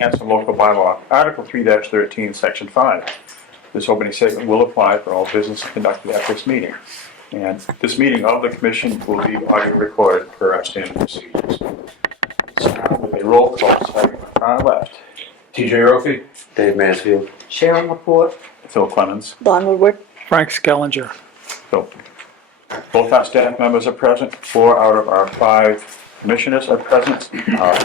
Hanson Local Bylaw, Article 3-13, Section 5. This opening statement will apply for all business conducted at this meeting. And this meeting of the Commission will be audio recorded per our standard procedures. Start with a roll call, starting on our left. TJ Rofi. Dave Mansfield. Sharon Laporte. Phil Clemens. Don Woodward. Frank Skellinger. So, both our staff members are present. 4 out of our 5 commissioners are present.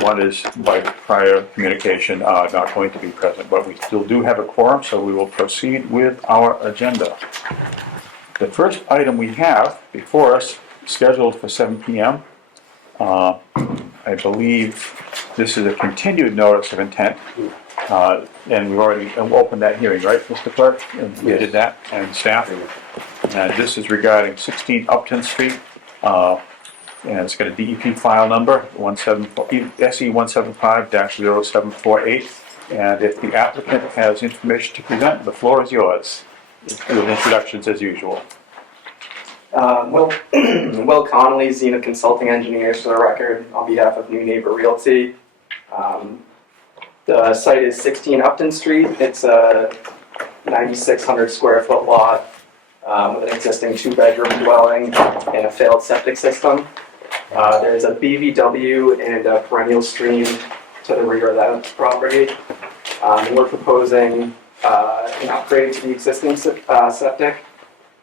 One is, by prior communication, not going to be present, but we still do have a quorum, so we will proceed with our agenda. The first item we have before us, scheduled for 7 p.m. I believe this is a continued notice of intent, and we've already opened that hearing, right, Mr. Clerk? And we did that, and staff. And this is regarding 16 Upton Street, and it's got a DEP file number, SE175-0748. And if the applicant has information to present, the floor is yours. With introductions as usual. Will Connolly, Xena Consulting Engineers, for the record, on behalf of New Neighbor Realty. The site is 16 Upton Street. It's a 9,600 square foot lot with an existing 2-bedroom dwelling and a failed septic system. There's a BVW and a perennial stream to the rear of that property. We're proposing an upgrade to the existing septic.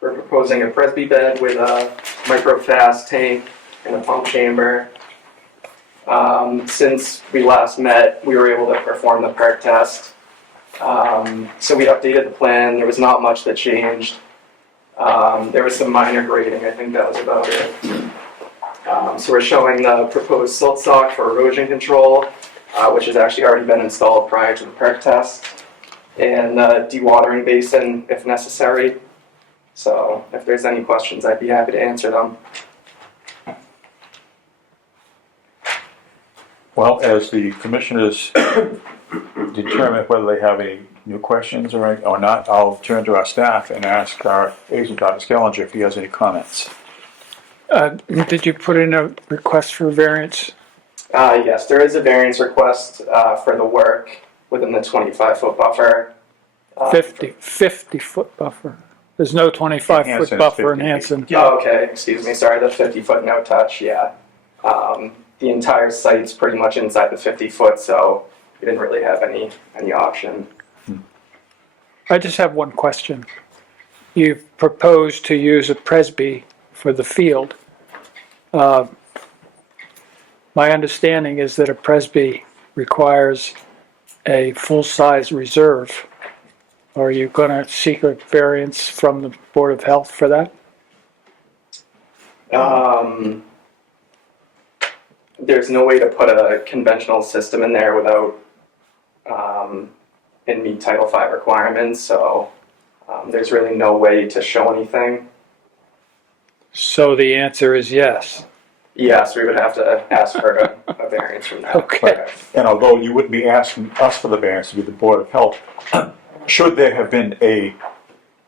We're proposing a Presby bed with a microfast tank and a pump chamber. Since we last met, we were able to perform the perk test. So we updated the plan. There was not much that changed. There was some minor grading. I think that was about it. So we're showing the proposed silt sock for erosion control, which has actually already been installed prior to the perk test, and the dewatering basin if necessary. So if there's any questions, I'd be happy to answer them. Well, as the commissioners determine whether they have any new questions or not, I'll turn to our staff and ask our agent, Dr. Skellinger, if he has any comments. Did you put in a request for variance? Yes, there is a variance request for the work within the 25-foot buffer. 50-foot buffer. There's no 25-foot buffer in Hanson. Oh, okay, excuse me, sorry, the 50-foot no touch, yeah. The entire site's pretty much inside the 50-foot, so we didn't really have any option. I just have one question. You've proposed to use a Presby for the field. My understanding is that a Presby requires a full-size reserve. Are you going to seek a variance from the Board of Health for that? There's no way to put a conventional system in there without and meet Title V requirements, so there's really no way to show anything. So the answer is yes. Yes, we would have to ask for a variance from that. Okay. And although you wouldn't be asking us for the variance to be the Board of Health, should there have been a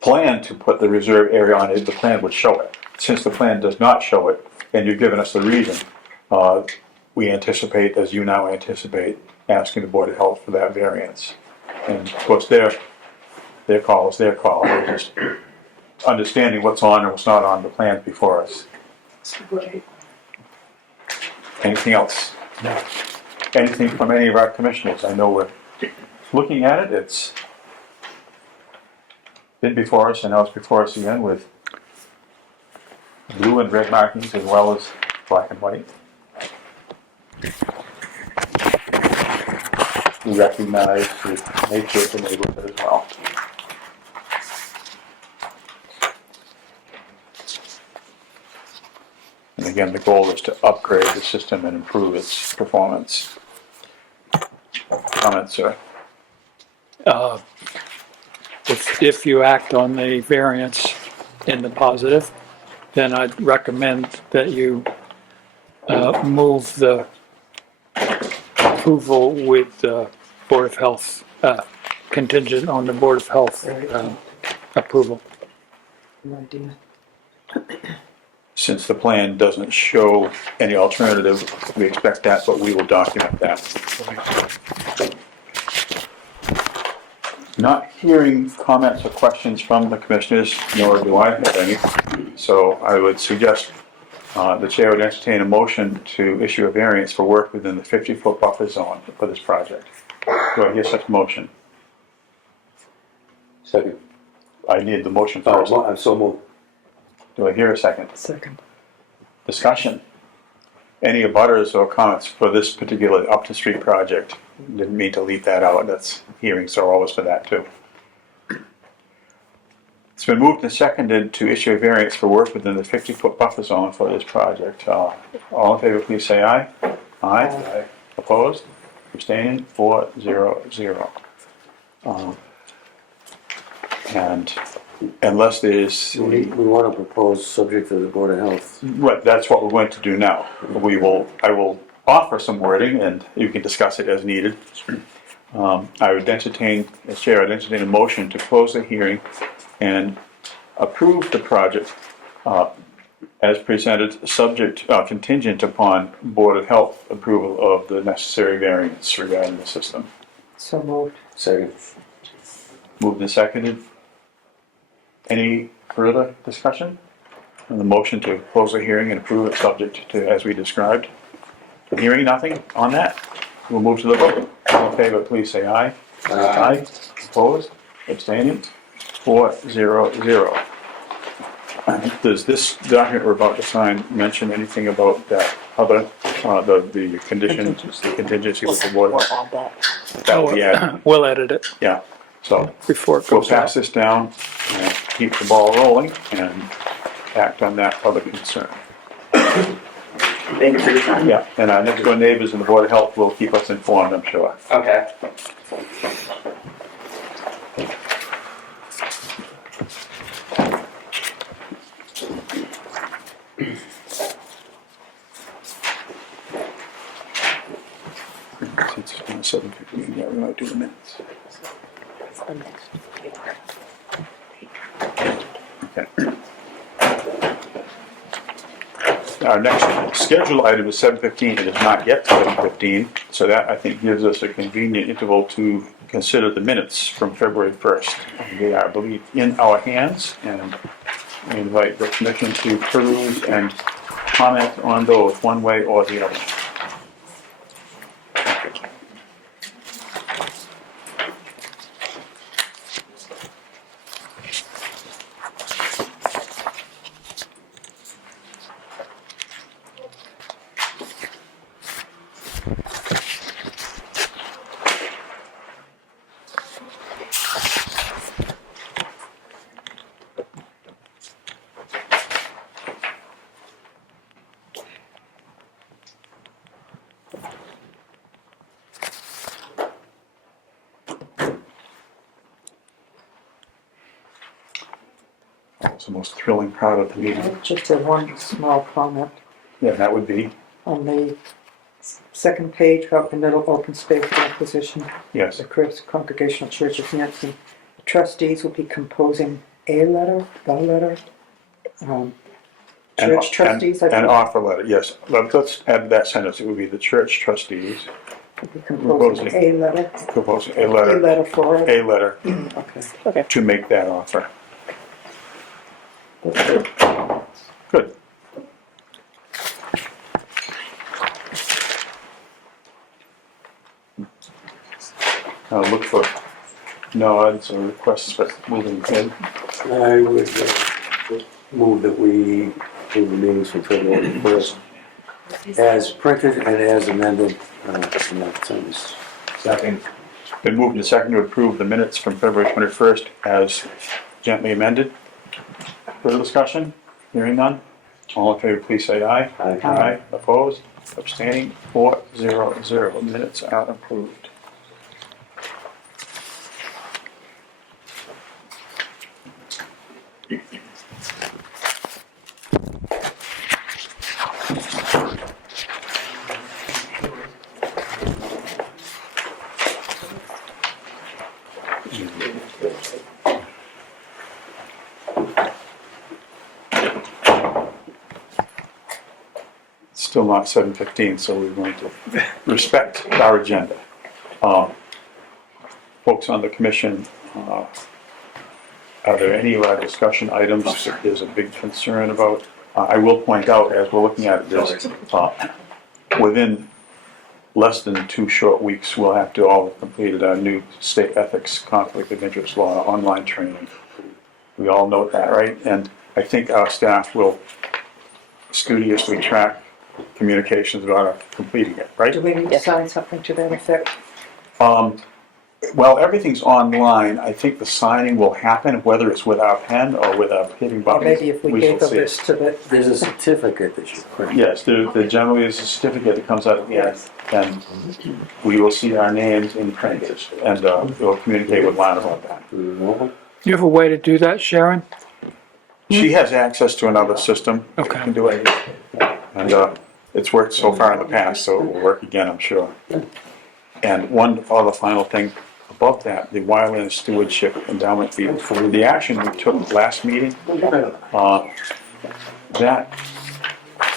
plan to put the reserve area on it, the plan would show it. Since the plan does not show it, and you've given us the reason, we anticipate, as you now anticipate, asking the Board of Health for that variance. And of course, their call is their call. We're just understanding what's on and what's not on the plans before us. Right. Anything else? No. Anything from any of our commissioners? I know we're looking at it. It's been before us, and now it's before us again with blue and red markings as well as black and white. We recognize the nature of the neighborhood as well. And again, the goal is to upgrade the system and improve its performance. Comments, sir? If you act on the variance in the positive, then I'd recommend that you move the approval with the Board of Health, contingent on the Board of Health approval. No idea. Since the plan doesn't show any alternative, we expect that, but we will document that. Not hearing comments or questions from the commissioners, nor do I have any. So I would suggest the chair would entertain a motion to issue a variance for work within the 50-foot buffer zone for this project. Do I hear such a motion? Second. I need the motion first. Oh, I'm so moved. Do I hear a second? Second. Discussion? Any abutters or comments for this particular Upton Street project? Didn't mean to leave that out. That's, hearings are always for that too. It's been moved and seconded to issue a variance for work within the 50-foot buffer zone for this project. All in favor, please say aye. Aye. Opposed? Abstaining? 4-0-0. And unless there's, We want to propose subject to the Board of Health. right, that's what we're going to do now. I will offer some wording and you can discuss it as needed. I would entertain, as chair, I'd entertain a motion to close the hearing and approve the project as presented, subject, contingent upon Board of Health approval of the necessary variance regarding the system. So moved. Second. Moved and seconded. Any further discussion on the motion to close the hearing and approve it subject to as we described? Hearing nothing on that, we'll move to the vote. All in favor, please say aye. Aye. Opposed? Abstaining? 4-0-0. Does this document we're about to sign mention anything about that other, the condition, the contingency with the board? We'll add that. That will be added, We'll edit it yeah. So before it we'll goes pass out. this down and keep the ball rolling and act on that public concern. Thank you for your time. Yeah, and our next door neighbors and the Board of Health will keep us informed, I'm sure. Okay. Since it's been 7:15, yeah, we might do the minutes. Okay. Our next scheduled item is 7:15. It is not yet 7:15, so that I think gives us a convenient interval to consider the minutes from February 1st. They are, I believe, in our hands, and we invite the commission to peruse and comment on those one way or the other. It's the most thrilling part of the meeting. Just a one small comment. Yeah, that would be, On the second page about the middle open space acquisition, yes. the Christ Congregational Church of Hanson. The trustees will be composing a letter, the letter. Church trustees, I An believe, offer letter, yes. Let's add that sentence. It would be the church trustees will be composing a letter. proposing a A letter, letter for it. a letter Okay. to make that offer. That's good. Good. I'll look for nods or requests for moving ahead. I would move that we approve the meetings from February 1st as printed and as amended in that sentence. Second. Been moved and seconded to approve the minutes from February 21st as gently amended. Further discussion? Hearing none? All in favor, please say aye. Aye. Aye. Opposed? Abstaining? 4-0-0. Minutes are approved. Still not 7:15, so we're going to respect our agenda. Folks on the commission Are there any discussion items that there's a big concern about? I will point out, as we're looking at this, within less than 2 short weeks, we'll have to all have completed our new state ethics conflict of interest law online training. We all know that, right? And I think our staff will studiously track communications about our completing it, right? Do we need to sign something to that effect? Well, everything's online. I think the signing will happen, whether it's with our pen or with our hitting Or buttons. maybe if we shall gave them see. this to the, There's a certificate that you print. Yes, there generally is a certificate that comes out at the end, and we will see our names in print, and we'll communicate with Lana about that. You have a way to do that, Sharon? She has access to another system. Okay. Can do it. And it's worked so far in the past, so it will work again, I'm sure. And one other final thing about that, the Wildland Stewardship Endowment Fee, the action we took last meeting, that,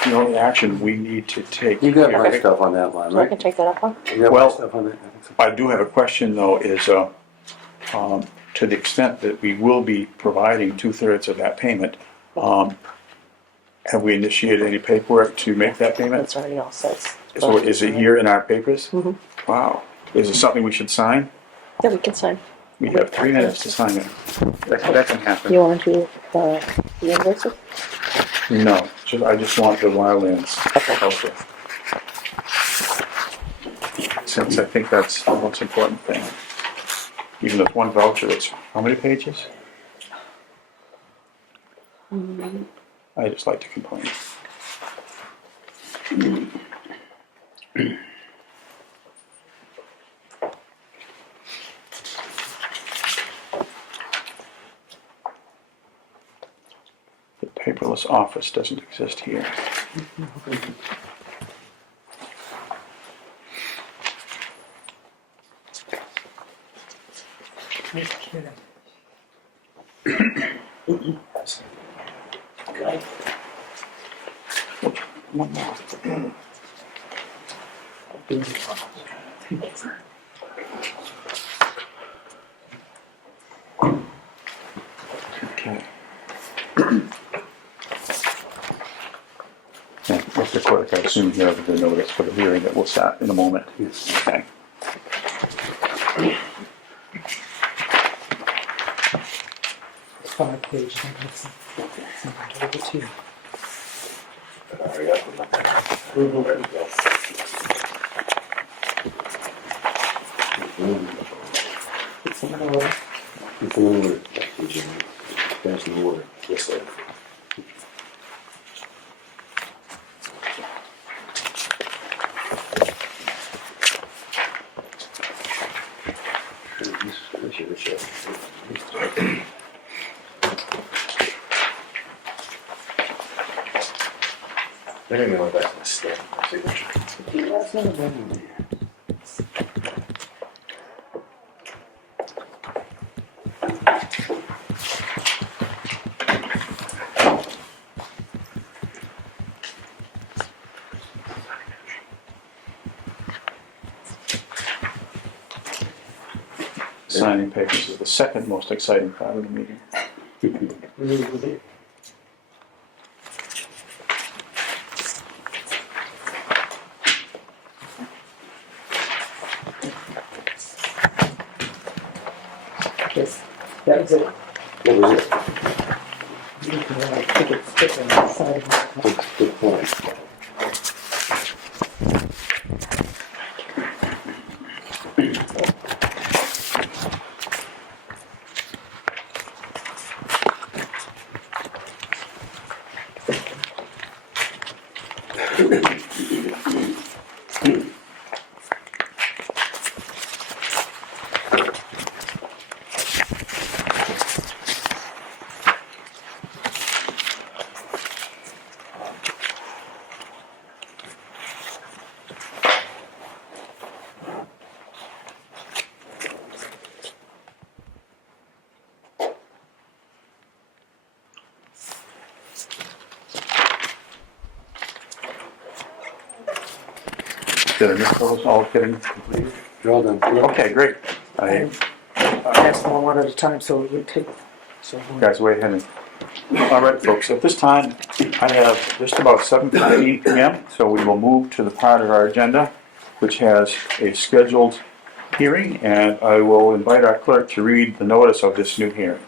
the only action we need to take. You got here, my right? stuff on that line, So I can right? take that up, huh? You got my Well- stuff on that? I do have a question though, is to the extent that we will be providing 2/3 of that payment, have we initiated any paperwork to make that payment? It's already all set. So is it here in our papers? Mhm. Wow. Is it something we should sign? Yeah, we can sign. We have 3 minutes to sign it. That can happen. You want to do the invoices? No, I just want the Wildlands also. Since I think that's the most important thing. Even if one voucher, it's how many pages? I just like to complain. The paperless office doesn't exist here. no kidding. One more. Okay. And Mr. Clerk, I assume you have the notice for the hearing that will start in a moment. Yes. Okay. It's 5 pages. I can send it over to you. It's in order. It's an order. That's an order. Yes, sir. I don't even know if that's a stamp. That's not a bad one. Signing papers is the second most exciting part of the meeting. Yes, that was it. What was it? You can take it, stick it on the side of it. Good point. Did I miss those all getting completed? Well done. Okay, great. I pass them all one at a time, so it would take so long. Guys, wait a minute. All right, folks, at this time, I have just about 7:15 PM, so we will move to the part of our agenda which has a scheduled hearing, and I will invite our clerk to read the notice of this new hearing.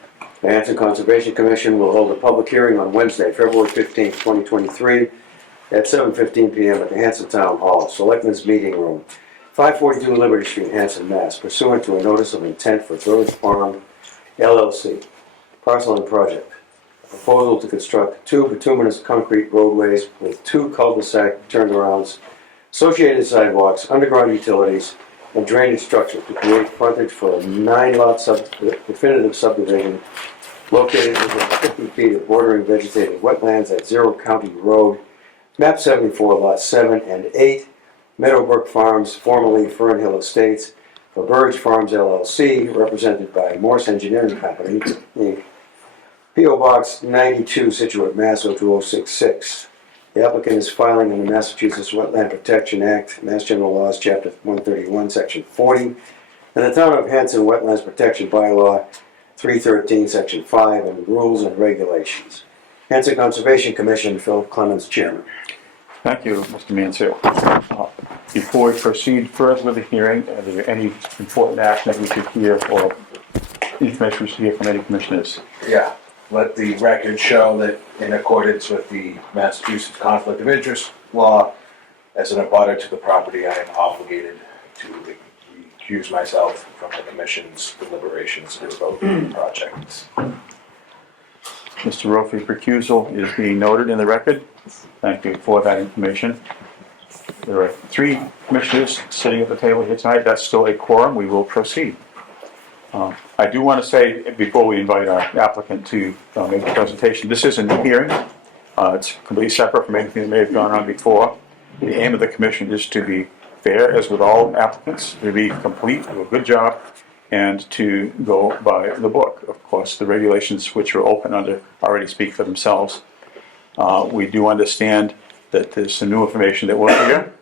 The Hanson Conservation Commission will hold a public hearing on Wednesday, February 15th, 2023, at 7:15 PM at the Hanson Town Hall, Selectmen's Meeting Room, 542 Liberty Street, Hanson, Mass, pursuant to a notice of intent for Village Farm LLC, parcel and project. A proposal to construct 2 bituminous concrete roadways with 2 cul-de-sac turnarounds, associated sidewalks, underground utilities, and drainage structure to create frontage for a 9-lot definitive subdivision located within 50 feet of bordering vegetated wetlands at 0 County Road, map 74, lots 7 and 8, Meadowbrook Farms, formerly Fernhill Estates, for Burge Farms LLC, represented by Morse Engineering Company, Inc. P.O. Box 92, Situate, Mass. 02066. The applicant is filing under Massachusetts Wetland Protection Act, Mass General Laws, Chapter 131, Section 40, and the Town of Hanson Wetlands Protection Bylaw 313, Section 5, and rules and regulations. Hanson Conservation Commission, Philip Clemens, Chairman. Thank you, Mr. Mansell. Before we proceed further with the hearing, are there any important action that we should hear or information we should hear from any commissioners? Yeah, let the record show that in accordance with the Massachusetts Conflict of Interest law, as an abutter to the property, I am obligated to recuse myself from the commission's deliberations to vote on the projects. Mr. Rofi's recusal is being noted in the record. Thank you for that information. There are 3 commissioners sitting at the table here tonight. That's still a quorum. We will proceed. I do want to say, before we invite our applicant to make the presentation, this is a new hearing. It's completely separate from anything that may have gone on before. The aim of the commission is to be fair, as with all applicants, to be complete, do a good job, and to go by the book. Of course, the regulations which are open under already speak for themselves. We do understand that there's some new information that we'll hear,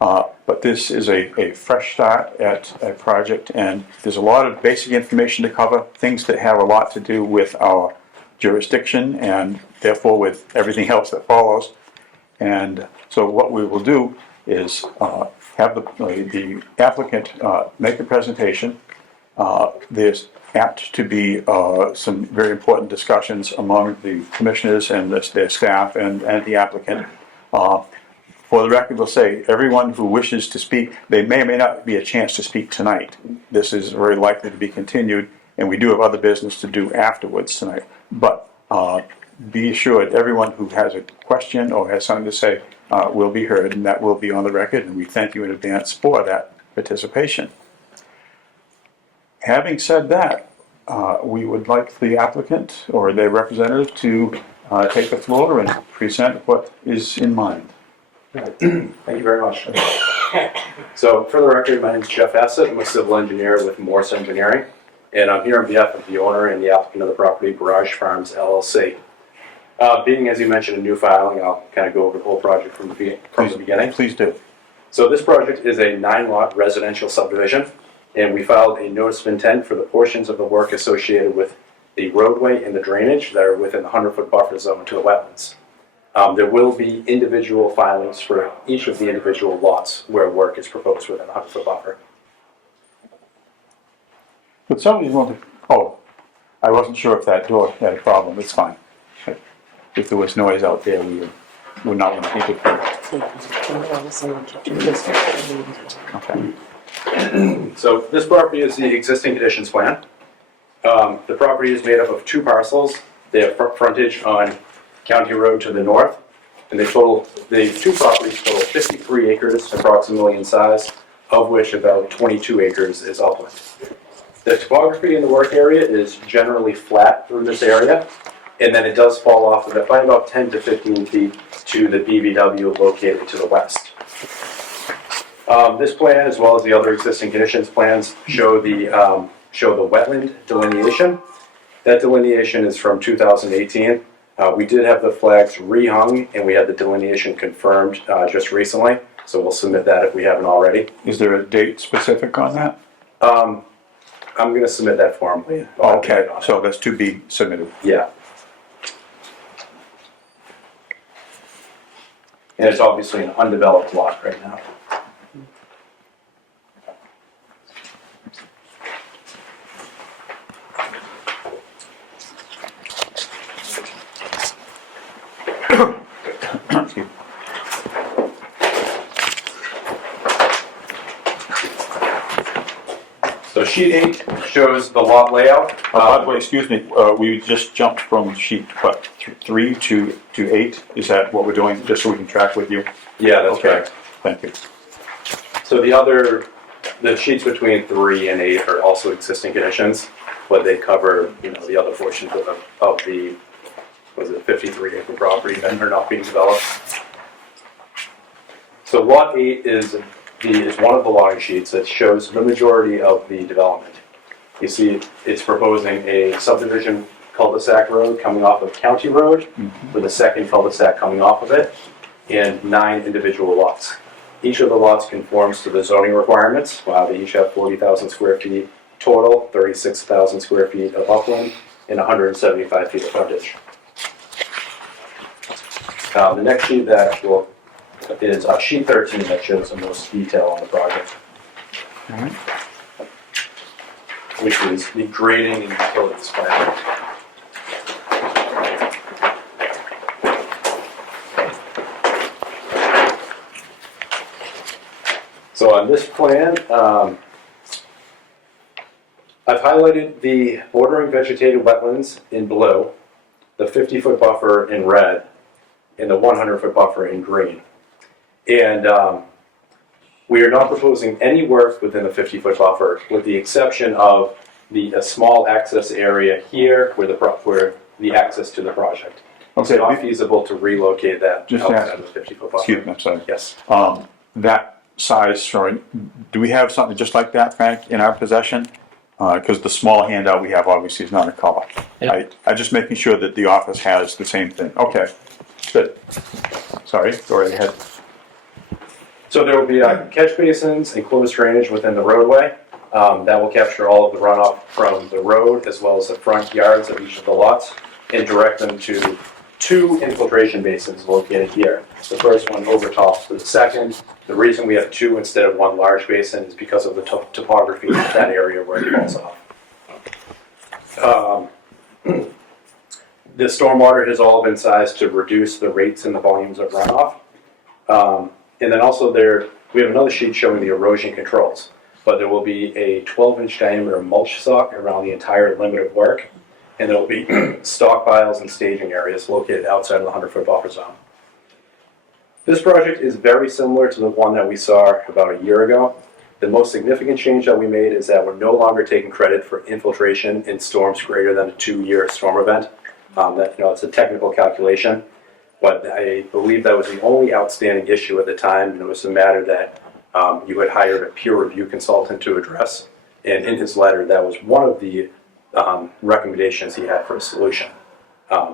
but this is a fresh start at a project, and there's a lot of basic information to cover, things that have a lot to do with our jurisdiction and therefore with everything else that follows. And so what we will do is have the applicant make the presentation. There's apt to be some very important discussions among the commissioners and their staff and the applicant. For the record, we'll say everyone who wishes to speak, they may or may not be a chance to speak tonight. This is very likely to be continued, and we do have other business to do afterwards tonight. But be assured, everyone who has a question or has something to say will be heard, and that will be on the record, and we thank you in advance for that participation. Having said that, we would like the applicant or their representative to take the floor and present what is in mind. Thank you very much. So, for the record, my name is Jeff Hassett. I'm a civil engineer with Morse Engineering, and I'm here on behalf of the owner and the applicant of the property, Barrage Farms LLC. Being, as you mentioned, a new filing, I'll kind of go over the whole project from the beginning. Please do. So, this project is a 9-lot residential subdivision, and we filed a notice of intent for the portions of the work associated with the roadway and the drainage that are within the 100-foot buffer zone to the wetlands. There will be individual filings for each of the individual lots where work is proposed within the 100-foot buffer. But somebody wanted, oh, I wasn't sure if that door had a problem. It's fine. If there was noise out there, we would not want people to. Okay. So this property is the existing conditions plan. The property is made up of 2 parcels. They have frontage on County Road to the north, and the 2 properties total 53 acres approximately in size, of which about 22 acres is upland. The topography in the work area is generally flat through this area, and then it does fall off of it by about 10 to 15 feet to the BVW located to the west. This plan, as well as the other existing conditions plans, show the wetland delineation. That delineation is from 2018. We did have the flags rehung, and we had the delineation confirmed just recently, so we'll submit that if we haven't already. Is there a date specific on that? I'm gonna submit that formally. Okay, so that's to be submitted. Yeah. And it's obviously an undeveloped lot right now. So sheet 8 shows the lot layout. By the way, excuse me, we just jumped from sheet, what, 3 to 8? Is that what we're doing, just so we can track with you? Yeah, that's Okay, correct. thank you. So the sheets between 3 and 8 are also existing conditions, but they cover, the other portions of the, was it 53 acre property that are not being developed. So lot 8 is one of the logging sheets that shows the majority of the development. You see, it's proposing a subdivision cul-de-sac road coming off of County Road, with a second cul-de-sac coming off of it, and 9 individual lots. Each of the lots conforms to the zoning requirements. They each have 40,000 square feet total, 36,000 square feet of upland, and 175 feet of frontage. The next sheet is sheet 13 that shows the most detail on the project, which is the grading and utilities plan. So on this plan, I've highlighted the bordering vegetated wetlands in blue, the 50-foot buffer in red, and the 100-foot buffer in green. And we are not proposing any work within the 50-foot buffer, with the exception of a small access area here where the access to the project. It's Okay, not feasible to relocate that Just outside ask- of the 50-foot buffer. Excuse me, I'm sorry. Yes. That size, sorry, do we have something just like that, Frank, in our possession? Because the small handout we have obviously is not a color. Yeah. I'm just making sure that the office has the same thing. Okay, good. Sorry, go right ahead. So there will be catch basins and closed drainage within the roadway. That will capture all of the runoff from the road as well as the front yards of each of the lots and direct them to 2 infiltration basins located here. The first one overtops the second. The reason we have 2 instead of 1 large basin is because of the topography of that area where it falls off. The stormwater has all been sized to reduce the rates and the volumes of runoff. And then also we have another sheet showing the erosion controls, but there will be a 12-inch diameter mulch stock around the entire limit of work, and there will be stockpiles and staging areas located outside of the 100-foot buffer zone. This project is very similar to the one that we saw about a year ago. The most significant change that we made is that we're no longer taking credit for infiltration in storms greater than a 2-year storm event. It's a technical calculation. But I believe that was the only outstanding issue at the time, and it was a matter that you had hired a peer review consultant to address. And in his letter, that was one of the recommendations he had for a solution.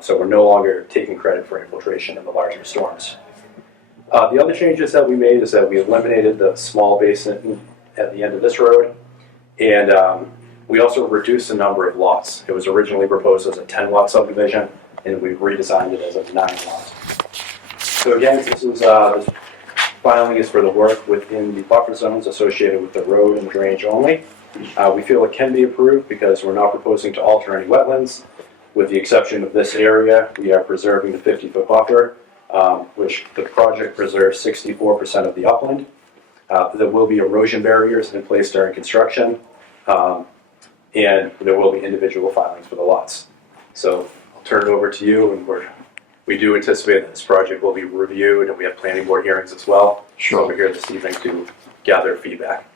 So we're no longer taking credit for infiltration in the larger storms. The other changes that we made is that we eliminated the small basin at the end of this road, and we also reduced the number of lots. It was originally proposed as a 10-lot subdivision, and we've redesigned it as a 9-lot. So again, this filing is for the work within the buffer zones associated with the road and drainage only. We feel it can be approved because we're not proposing to alter any wetlands. With the exception of this area, we are preserving the 50-foot buffer, which the project preserves 64% of the upland. There will be erosion barriers in place during construction, and there will be individual filings for the lots. So I'll turn it over to you, and we do anticipate that this project will be reviewed, and we have planning board hearings as well. Sure. So we're here this evening to gather feedback.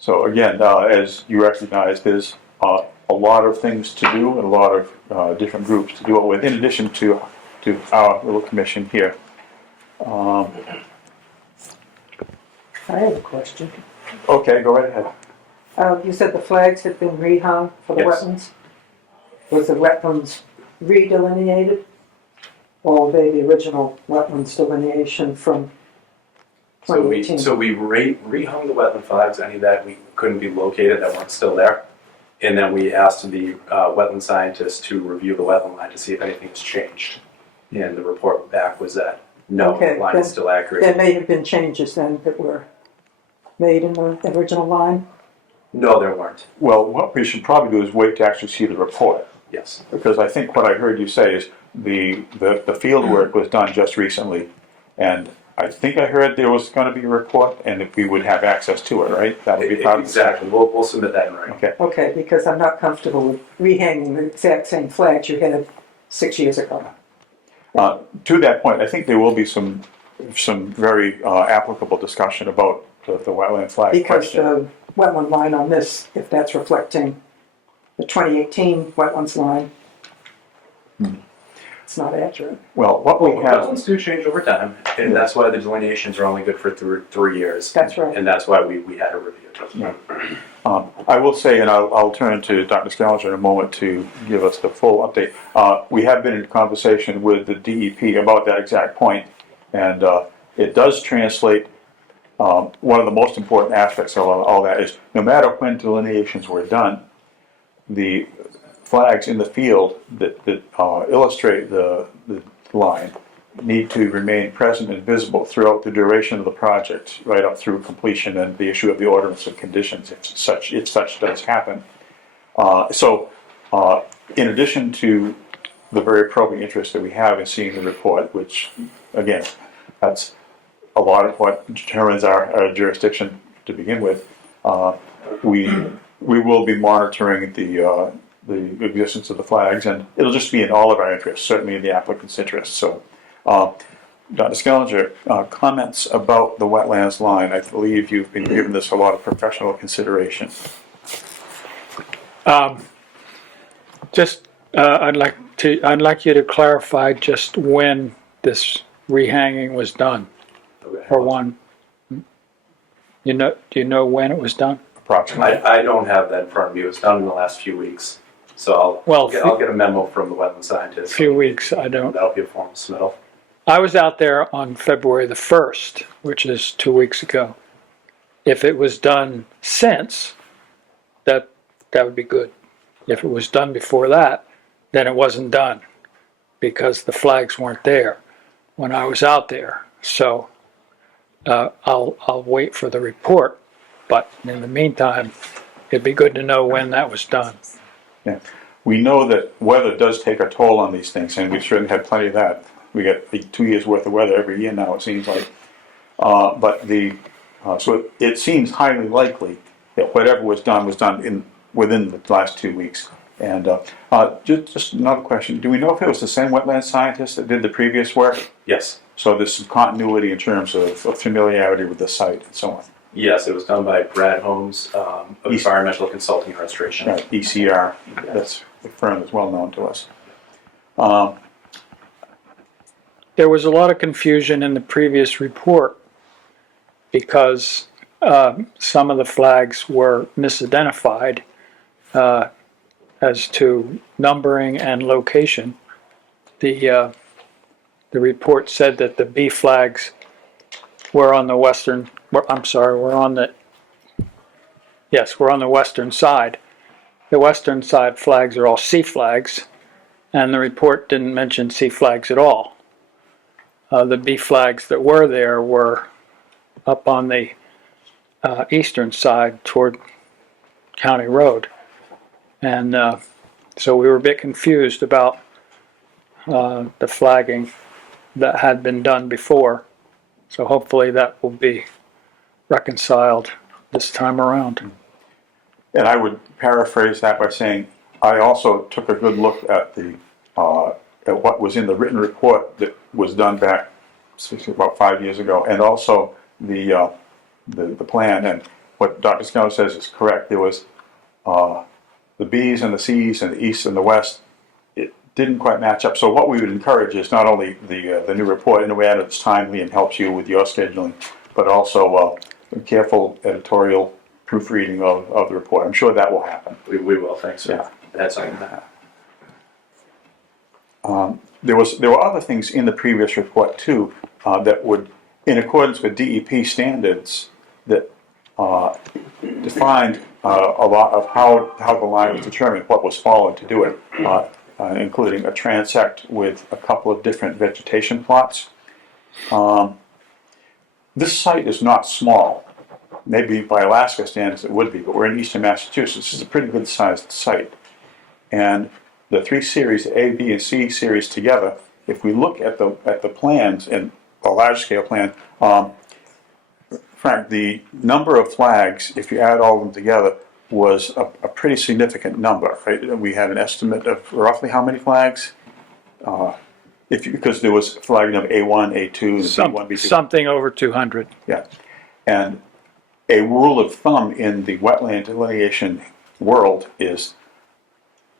So again, as you recognize, there's a lot of things to do and a lot of different groups to do it with, in addition to our little commission here. I have a question. Okay, go right ahead. You said the flags had been rehung for the Yes. wetlands? Was the wetlands redelineated? Or were they the original wetlands delineation from So 2018? we rehung the wetland flags, any that we couldn't be located that weren't still there. And then we asked the wetland scientist to review the wetland line to see if anything has changed. And the report back was that no, Okay, the line is then- still accurate. There may have been changes then that were made in the original line. No, there weren't. Well, what we should probably do is wait to actually see the report. Yes. Because I think what I heard you say is the field work was done just recently. And I think I heard there was going to be a report and that we would have access to it, right? That would be part of the. Exactly. We'll submit that in writing. Okay. Okay, because I'm not comfortable with rehanging the exact same flags you had 6 years ago. To that point, I think there will be some very applicable discussion about the wetland flag Because question. the wetland line on this, if that's reflecting the 2018 wetlands line, it's not accurate. Well, what we have, Wetlands do change over time, and that's why the delineations are only good for 3 years. That's right. And that's why we had a review. I will say, and I'll turn to Dr. Scaliger in a moment to give us the full update. We have been in conversation with the DEP about that exact point, and it does translate. One of the most important aspects of all that is no matter when delineations were done, the flags in the field that illustrate the line need to remain present and visible throughout the duration of the project, right up through completion and the issue of the ordinance of conditions, if such does happen. In addition to the very appropriate interest that we have in seeing the report, which, again, that's a lot of what determines our jurisdiction to begin with, we will be monitoring the existence of the flags, and it'll just be in all of our interests, certainly in the applicant's interest. So, Dr. Scaliger, comments about the wetlands line. I believe you've been giving this a lot of professional consideration. I'd like you to clarify just when this rehanging was done, for one. Do you know when it was done? Approximately. I don't have that in front of me. It was done in the last few weeks. So I'll get a memo from the wetland scientist. A few weeks, I don't. That'll be a formal submittal. I was out there on February the 1st, which is 2 weeks ago. If it was done since, that would be good. If it was done before that, then it wasn't done because the flags weren't there when I was out there. So I'll wait for the report, but in the meantime, it'd be good to know when that was done. Yeah. We know that weather does take a toll on these things, and we've certainly had plenty of that. We get 2 years worth of weather every year now, it seems like. So it seems highly likely that whatever was done within the last 2 weeks. And just another question: do we know if it was the same wetland scientist that did the previous work? Yes. So there's some continuity in terms of familiarity with the site and so on. Yes, it was done by Brad Holmes of Environmental Consulting and Restoration. Right, ECR. That's the firm that's well known to us. There was a lot of confusion in the previous report because some of the flags were misidentified as to numbering and location. The report said that the B flags were on the western. We're on the western side. The western side flags are all C flags, and the report didn't mention C flags at all. The B flags that were there were up on the eastern side toward County Road. And so we were a bit confused about the flagging that had been done before. So hopefully that will be reconciled this time around. And I would paraphrase that by saying, I also took a good look at at what was in the written report that was done back about 5 years ago, and also the plan. And what Dr. Skelly says is correct. There was the B's and the C's and the East and the West. It didn't quite match up. So what we would encourage is not only the new report in a way that it's timely and helps you with your scheduling, but also careful editorial proofreading of the report. I'm sure that will happen. We will, thanks. Yeah. That's something that. There were other things in the previous report too that would, in accordance with DEP standards, that defined a lot of how the line was determined, what was followed to do it, including a transect with a couple of different vegetation plots. This site is not small. Maybe by Alaska standards it would be, but we're in eastern Massachusetts. This is a pretty good sized site. And the three series, A, B, and C series together, if we look at the plans, and a large scale plan, Frank, the number of flags, if you add all of them together, was a pretty significant number. Right? We had an estimate of roughly how many flags? Because there was flag number A1, A2, B1, B2. Something over 200. Yeah. And a rule of thumb in the wetland delineation world is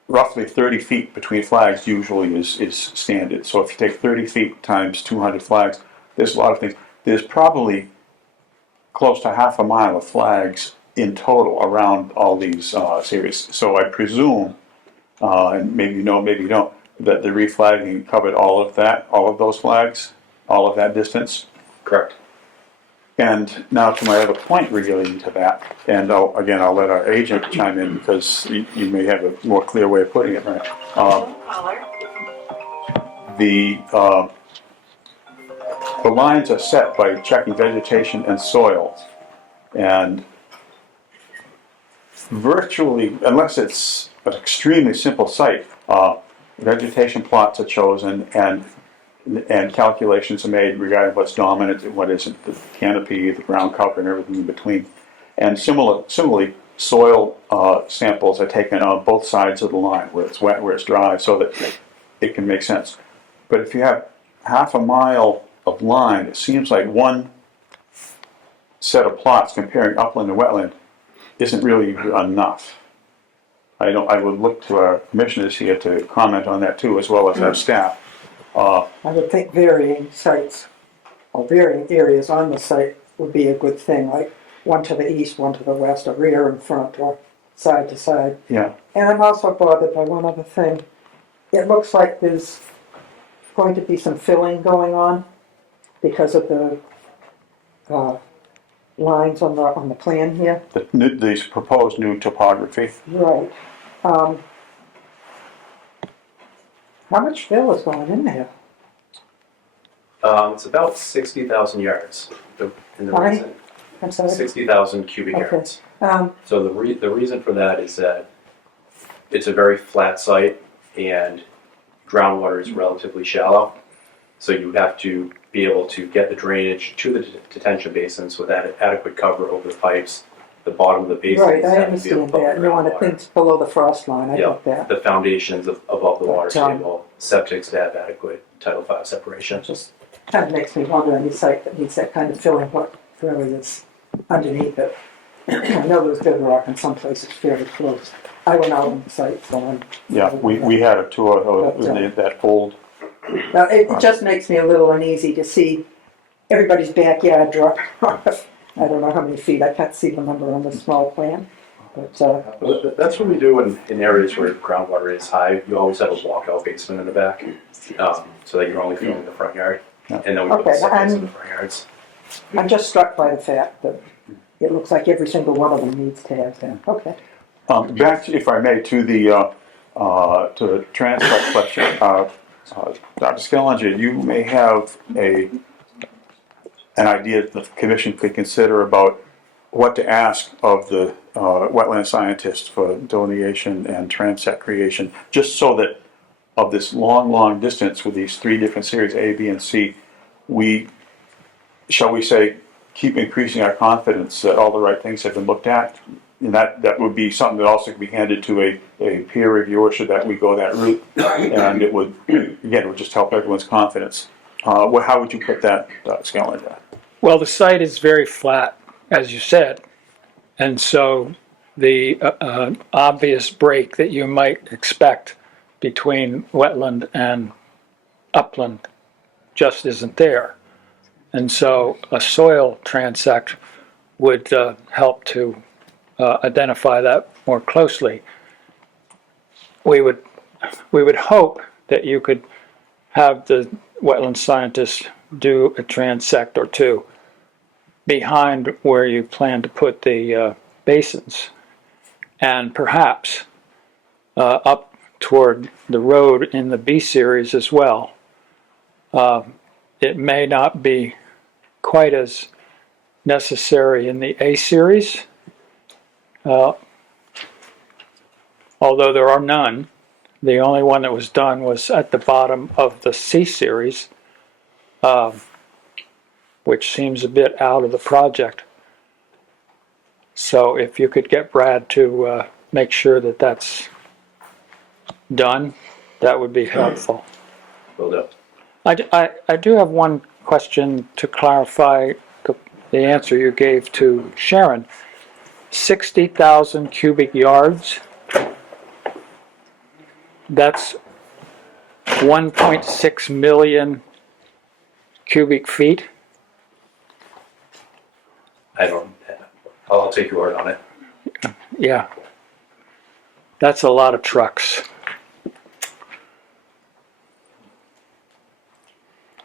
roughly 30 feet between flags usually is standard. So if you take 30 feet times 200 flags, there's a lot of things. There's probably close to half a mile of flags in total around all these series. So I presume, and maybe you know, maybe you don't, that the reflagging covered all of that, all of those flags, all of that distance. Correct. And now to my other point relating to that, and I'll let our agent chime in because you may have a more clear way of putting it, right? The lines are set by checking vegetation and soil, and virtually, unless it's an extremely simple site, vegetation plots are chosen and calculations are made regarding what's dominant and what isn't, the canopy, the ground cover, and everything in between. And similarly, soil samples are taken on both sides of the line, where it's wet, where it's dry, so that it can make sense. But if you have half a mile of line, it seems like one set of plots comparing upland and wetland isn't really enough. I would look to our commissioners here to comment on that too, as well as our staff. I would think varying sites or varying areas on the site would be a good thing, like one to the east, one to the west, or rear and front, or side to side. Yeah. And I'm also bothered by one other thing. It looks like there's going to be some filling going on because of the lines on the plan here. These proposed new topography. Right. How much fill is going in there? It's about 60,000 yards. And the How many? reason, I'm sorry? 60,000 cubic Okay. yards. So the reason for that is that it's a very flat site and groundwater is relatively shallow. So you have to be able to get the drainage to the detention basins with adequate cover over the pipes. The bottom of the basins Right, I have to be understand above that. the You want groundwater. things below the frost line, I Yeah, get that. the foundations above the water But, table, septics to have adequate Title V separation. It just kind of makes me wonder, any site that needs that kind of filling, what really is underneath it. I know there's bedrock in some places fairly close. I went out on the site, so I'm... Yeah, we had a tour of that old. Now, it just makes me a little uneasy to see everybody's backyard drop off. I don't know how many feet, I can't see the number on the small plan, but, That's what we do in areas where groundwater is high. You always have a walkout basement in the back, so that you're only filling the front yard. And then we put Okay, septics in the front yards. I'm just struck by the fact that it looks like every single one of them needs to have that. Okay. Back, if I may, to the transcript question. Dr. Skellinger, you may have an idea that the commission could consider about what to ask of the wetland scientist for delineation and transect creation, just so that of this long distance with these three different series, A, B, and C, we, shall we say, keep increasing our confidence that all the right things have been looked at. And that would be something that also could be handed to a peer reviewer should that we go that route. And it would, again, it would just help everyone's confidence. How would you put that, Dr. Skellinger? Well, the site is very flat, as you said, and so the obvious break that you might expect between wetland and upland just isn't there. And so a soil transect would help to identify that more closely. We would hope that you could have the wetland scientist do a transect or two behind where you plan to put the basins. and perhaps up toward the road in the B series as well. It may not be quite as necessary in the A series, although there are none. The only one that was done was at the bottom of the C series, which seems a bit out of the project. So if you could get Brad to make sure that that's done, that would be helpful. Will do. I do have one question to clarify the answer you gave to Sharon. 60,000 cubic yards. That's 1.6 million cubic feet. I'll take your word on it. Yeah. That's a lot of trucks.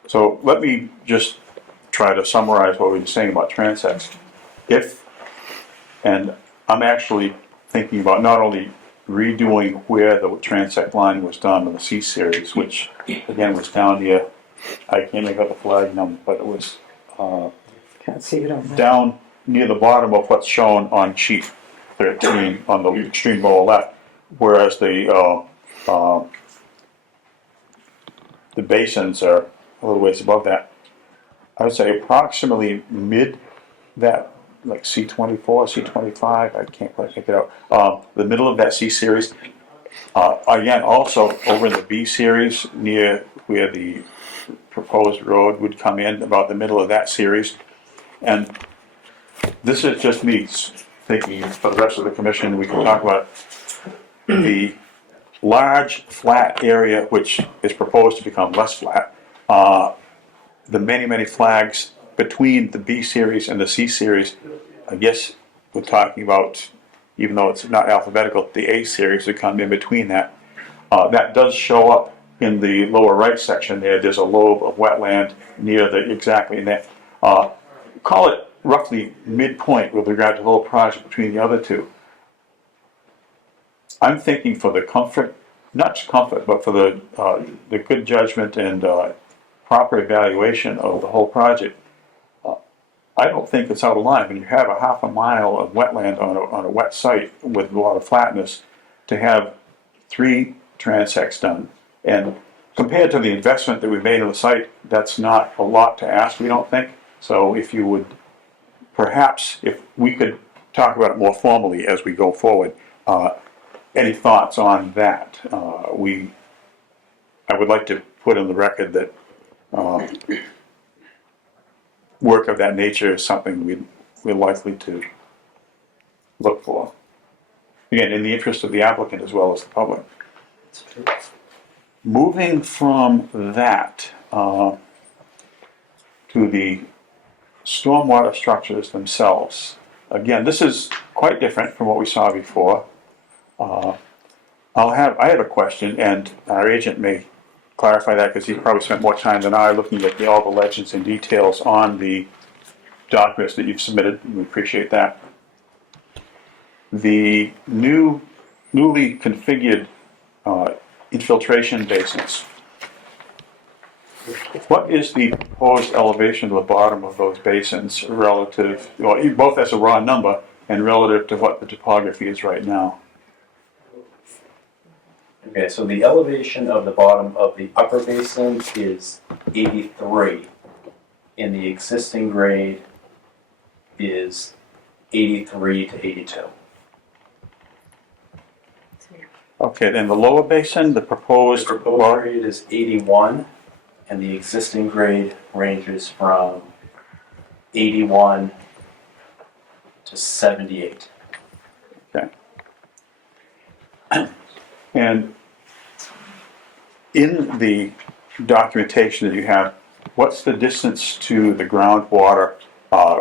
So let me just try to summarize what we were saying about transects. And I'm actually thinking about not only redoing where the transect line was done in the C series, which again was down here, I can't make out the flag number, but it was Can't see it on that. down near the bottom of what's shown on sheet 13 on the extreme lower left, whereas the basins are a little ways above that. I would say approximately mid that, like C24, C25, I can't quite make it out. The middle of that C series. Again, also over in the B series, near where the proposed road would come in, about the middle of that series. And this is just me thinking, for the rest of the commission, we can talk about the large flat area which is proposed to become less flat. The many flags between the B series and the C series. I guess we're talking about, even though it's not alphabetical, the A series would come in between that. That does show up in the lower right section there. There's a lobe of wetland near the, exactly in that. Call it roughly midpoint with regard to the whole project between the other two. I'm thinking for the comfort, not just comfort, but for the good judgment and proper evaluation of the whole project, I don't think it's out of line when you have a half a mile of wetland on a wet site with a lot of flatness to have 3 transects done. And compared to the investment that we made on the site, that's not a lot to ask, we don't think. So if you would, perhaps, if we could talk about it more formally as we go forward, any thoughts on that? I would like to put on the record that work of that nature is something we're likely to look for. Again, in the interest of the applicant as well as the public. Moving from that to the stormwater structures themselves. Again, this is quite different from what we saw before. I have a question, and our agent may clarify that because he probably spent more time than I looking at all the legends and details on the documents that you've submitted. We appreciate that. The newly configured infiltration basins. What is the proposed elevation of the bottom of those basins relative, well, both as a raw number and relative to what the topography is right now? Okay, so the elevation of the bottom of the upper basin is 83, and the existing grade is 83 to 82. Okay, then the lower basin, the The proposed, proposed grade is 81, and the existing grade ranges from 81 to 78. okay. And in the documentation that you have, what's the distance to the groundwater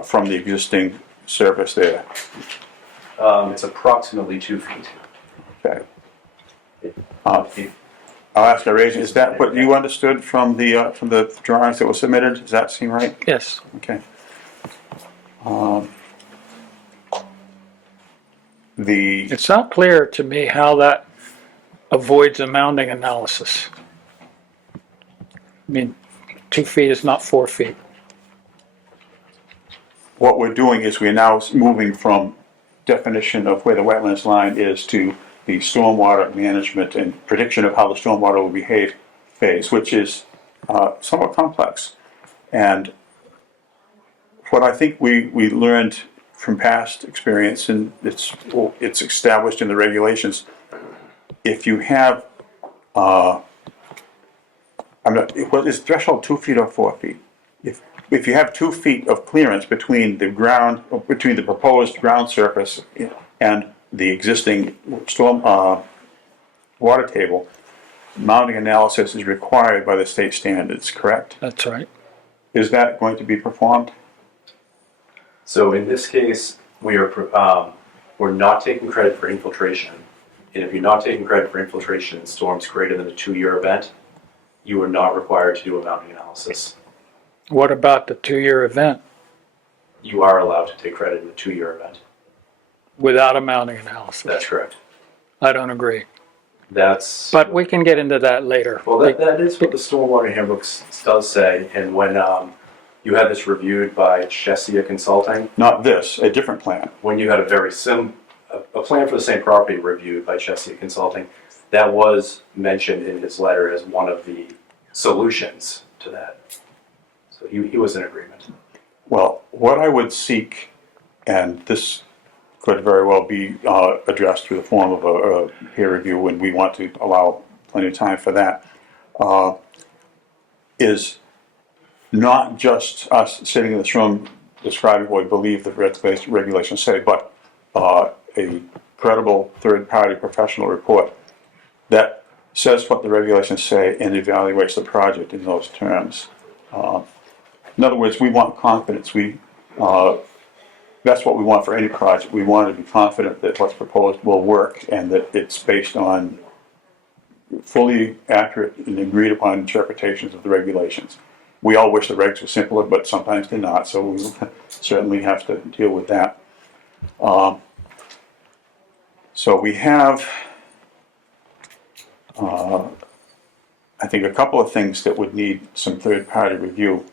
from the existing surface there? It's approximately 2 feet. Okay. I'll ask our agent, is that what you understood from the drawings that were submitted? Does that seem right? Yes. Okay. the, It's not clear to me how that avoids a mounding analysis. I mean, 2 feet is not 4 feet. what we're doing is we're now moving from definition of where the wetlands line is to the stormwater management and prediction of how the stormwater will behave phase, which is somewhat complex. And what I think we learned from past experience, and it's established in the regulations, if you have, what is threshold 2 feet or 4 feet? If you have 2 feet of clearance between the ground, between the proposed ground surface and the existing storm water table, mounding analysis is required by the state standards, correct? That's right. Is that going to be performed? So in this case, we're not taking credit for infiltration. And if you're not taking credit for infiltration in storms greater than a 2-year event, you are not required to do a mounting analysis. What about the 2-year event You are allowed to take credit in a 2-year event. without a mounding analysis? That's correct. I don't agree. That's, But we can get into that later. well, that is what the stormwater handbook does say. And when you had this reviewed by Chesia Consulting, Not this, a different plan. when you had a plan for the same property reviewed by Chesia Consulting, that was mentioned in his letter as one of the solutions to that. So he was in agreement. Well, what I would seek, and this could very well be addressed through the form of a peer review when we want to allow plenty of time for that, is not just us sitting in this room describing what we believe the regulations say, but a credible third-party professional report that says what the regulations say and evaluates the project in those terms. In other words, we want confidence. That's what we want for any project. We want to be confident that what's proposed will work and that it's based on fully accurate and agreed upon interpretations of the regulations. We all wish the regs were simpler, but sometimes they're not, so we certainly have to deal with that. So we have, I think, a couple of things that would need some third-party review.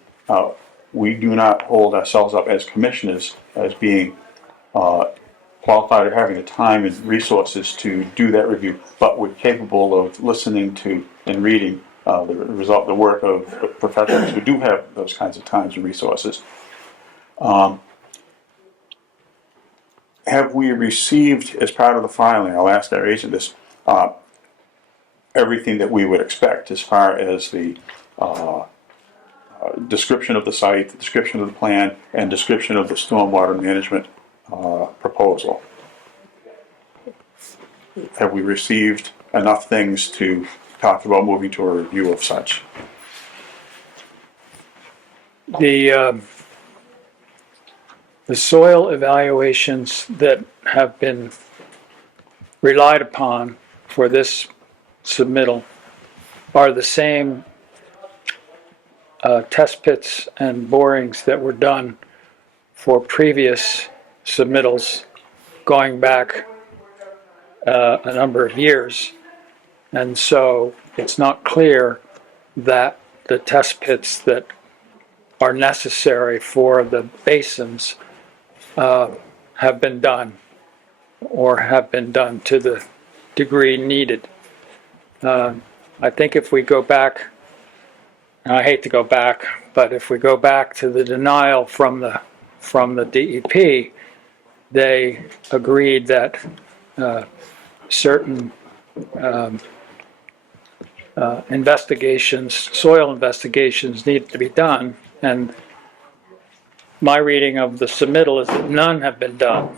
We do not hold ourselves up as commissioners as being qualified or having the time and resources to do that review, but we're capable of listening to and reading the work of professionals who do have those kinds of times and resources. Have we received, as part of the filing, I'll ask our agent this, everything that we would expect as far as the description of the site, the description of the plan, and description of the stormwater management proposal? Have we received enough things to talk about moving to a review of such? The soil evaluations that have been relied upon for this submittal are the same test pits and borings that were done for previous submittals going back a number of years. And so it's not clear that the test pits that are necessary for the basins have been done or have been done to the degree needed. I think if we go back, and I hate to go back, but if we go back to the denial from the DEP, they agreed that certain investigations, soil investigations needed to be done, and my reading of the submittal is that none have been done.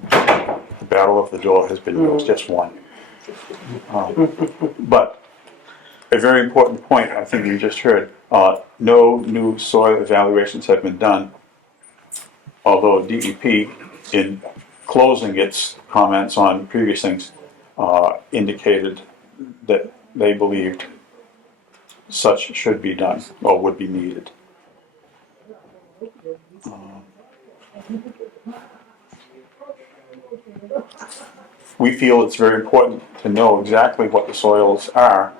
The battle of the door has been just won. But a very important point, I think you just heard, no new soil evaluations have been done, although DEP, in closing its comments on previous things, indicated that they believed such should be done or would be needed. We feel it's very important to know exactly what the soils are.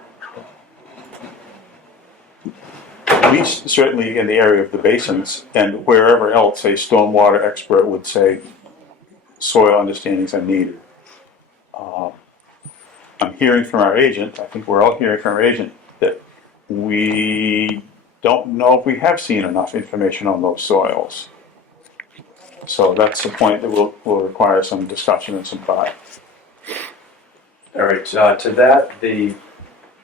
At least certainly in the area of the basins, and wherever else a stormwater expert would say soil understandings are needed. I'm hearing from our agent, I think we're all hearing from our agent, that we don't know if we have seen enough information on those soils. So that's the point that will require some discussion and some thought. All right, to that,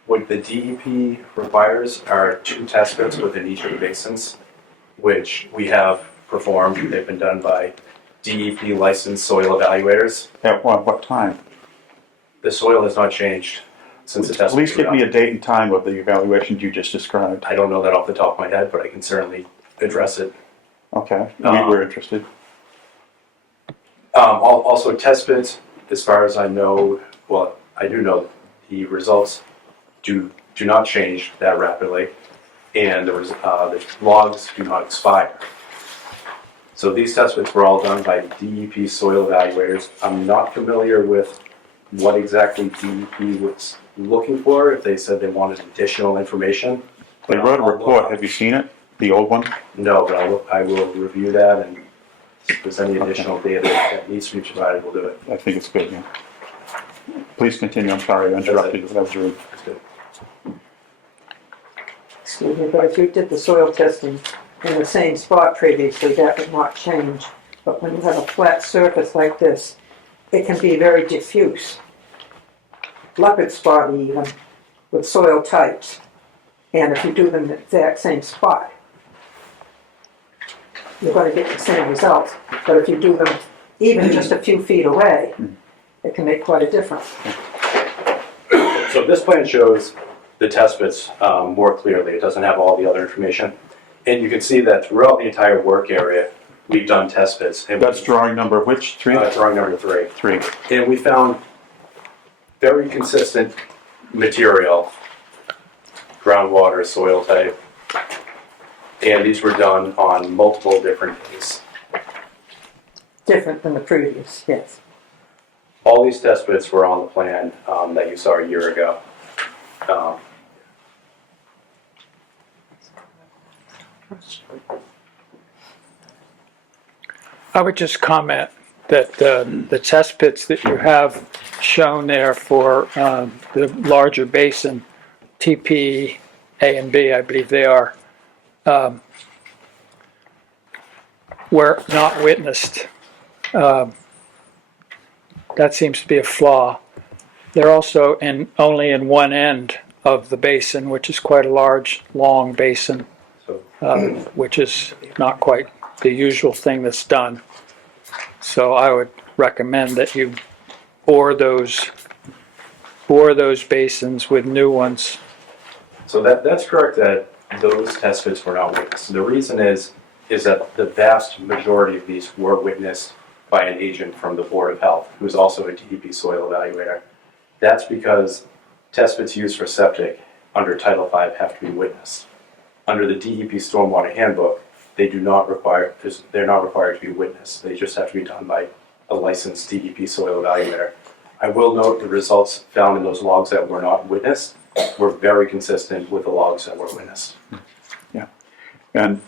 what the DEP requires are 2 test pits within each of the basins, which we have performed. They've been done by DEP licensed soil evaluators. At what time? The soil has not changed since the test. At least was give me done. a date and time of the evaluations you just described. I don't know that off the top of my head, but I can certainly address it. Okay, we're interested. Also, test pits, as far as I know, well, I do know the results do not change that rapidly, and the logs do not expire. So these test pits were all done by DEP soil evaluators. I'm not familiar with what exactly DEP was looking for, if they said they wanted additional information. They wrote a report, have you seen it? The old one? No, but I will review that, and if there's any additional data that needs to be provided, we'll do it. I think it's good, yeah. Please continue, I'm sorry I interrupted you, that was rude. That's good. Excuse me, but if you did the soil testing in the same spot previously, that would not change. But when you have a flat surface like this, it can be very diffuse. Leopard spot even, with soil types. And if you do them in the exact same spot, you're going to get the same results. But if you do them even just a few feet away, it can make quite a difference. So this plan shows the test pits more clearly. It doesn't have all the other information. And you can see that throughout the entire work area, we've done test pits. And That's drawing number which, 3? drawing number 3. 3. And we found very consistent material, groundwater, soil type. And these were done on multiple different days. Different than the previous, yes. All these test pits were on the plan that you saw a year ago. I would just comment that the test pits that you have shown there for the larger basin, TP A and B, I believe they are, were not witnessed. That seems to be a flaw. They're also only in one end of the basin, which is quite a large, long basin, which is not quite the usual thing that's done. So I would recommend that you bore those basins with new ones. So that's correct that those test pits were not witnessed. The reason is that the vast majority of these were witnessed by an agent from the Board of Health, who's also a DEP soil evaluator. That's because test pits used for septic under Title V have to be witnessed. Under the DEP Stormwater Handbook, they're not required to be witnessed. They just have to be done by a licensed DEP soil evaluator. I will note the results found in those logs that were not witnessed were very consistent with the logs that were witnessed. Yeah. And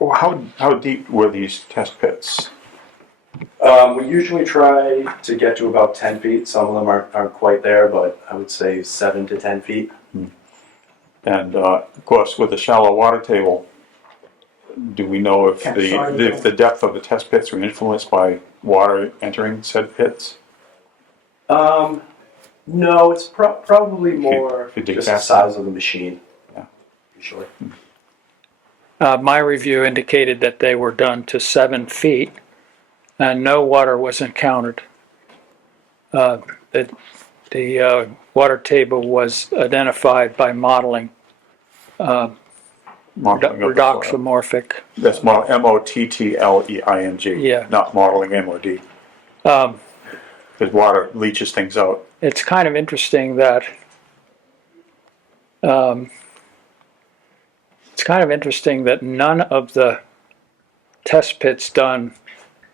how deep were these test pits? We usually try to get to about 10 feet. Some of them aren't quite there, but I would say 7 to 10 feet. And of course, with the shallow water table, do we know if the depth of the test pits were influenced by water entering said pits? No, it's probably more If you dig just the past size of the machine. Yeah. Sure. My review indicated that they were done to 7 feet and no water was encountered. The water table was identified by modeling, Modeling of the soil. redoxamorphic. That's MOTTLEING. Yeah. Not modeling MOD. Because water leaches things out. It's kind of interesting that none of the test pits done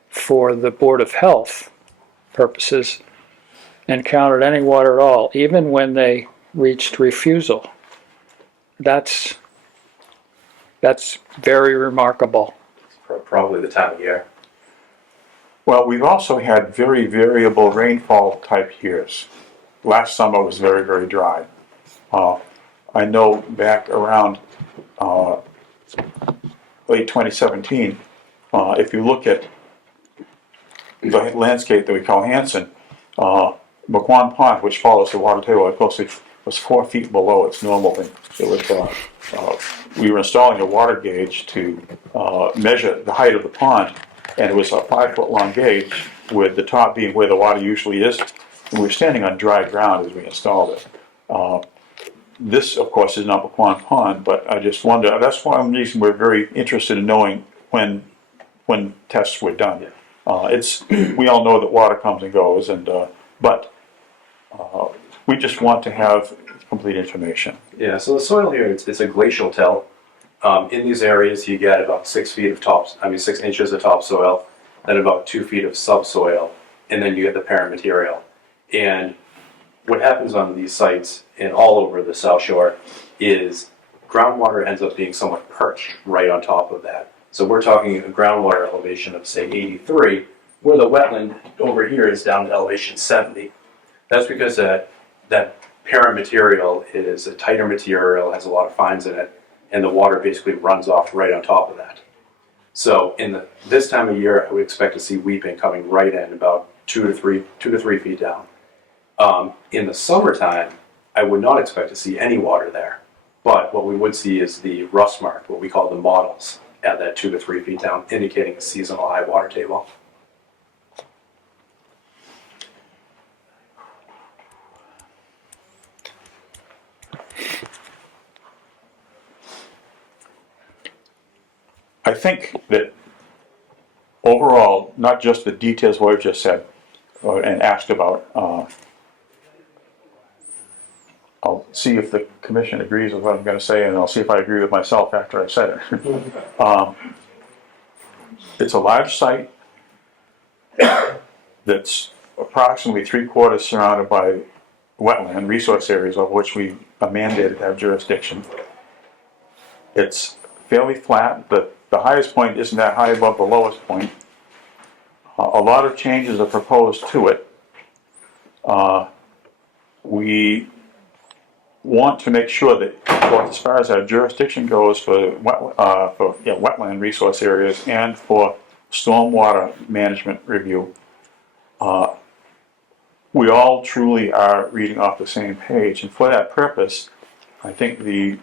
for the Board of Health purposes encountered any water at all, even when they reached refusal. That's very remarkable. Probably the time of year. Well, we've also had very variable rainfall type years. Last summer was very, very dry. I know back around late 2017, if you look at the landscape that we call Hanson, McQuon Pond, which follows the water table closely, was 4 feet below its normal. It was, we were installing a water gauge to measure the height of the pond, and it was a 5-foot long gauge with the top being where the water usually is. And we were standing on dry ground as we installed it. This, of course, is not McQuon Pond, but I just wonder, that's one reason we're very interested in knowing when tests were done. We all know that water comes and goes, but we just want to have complete information. Yeah, so the soil here, it's a glacial till. In these areas, you get about 6 feet of 6 inches of topsoil, then about 2 feet of subsoil, and then you get the parent material. And what happens on these sites and all over the South Shore is groundwater ends up being somewhat perched right on top of that. So we're talking a groundwater elevation of, say, 83, where the wetland over here is down to elevation 70. That's because that parent material is a tighter material, has a lot of fines in it, and the water basically runs off right on top of that. So this time of year, I would expect to see weeping coming right in about 2 to 3 feet down. In the summertime, I would not expect to see any water there. But what we would see is the rust mark, what we call the models, at that 2 to 3 feet down, indicating a seasonal high water table. I think that overall, not just the details what I've just said and asked about, I'll see if the commission agrees with what I'm going to say, and I'll see if I agree with myself after I've said it. It's a large site that's approximately 3/4 surrounded by wetland resource areas of which we are mandated to have jurisdiction. It's fairly flat. The highest point isn't that high above the lowest point. A lot of changes are proposed to it. We want to make sure that, both as far as our jurisdiction goes for wetland resource areas and for stormwater management review, we all truly are reading off the same page. And for that purpose, I think the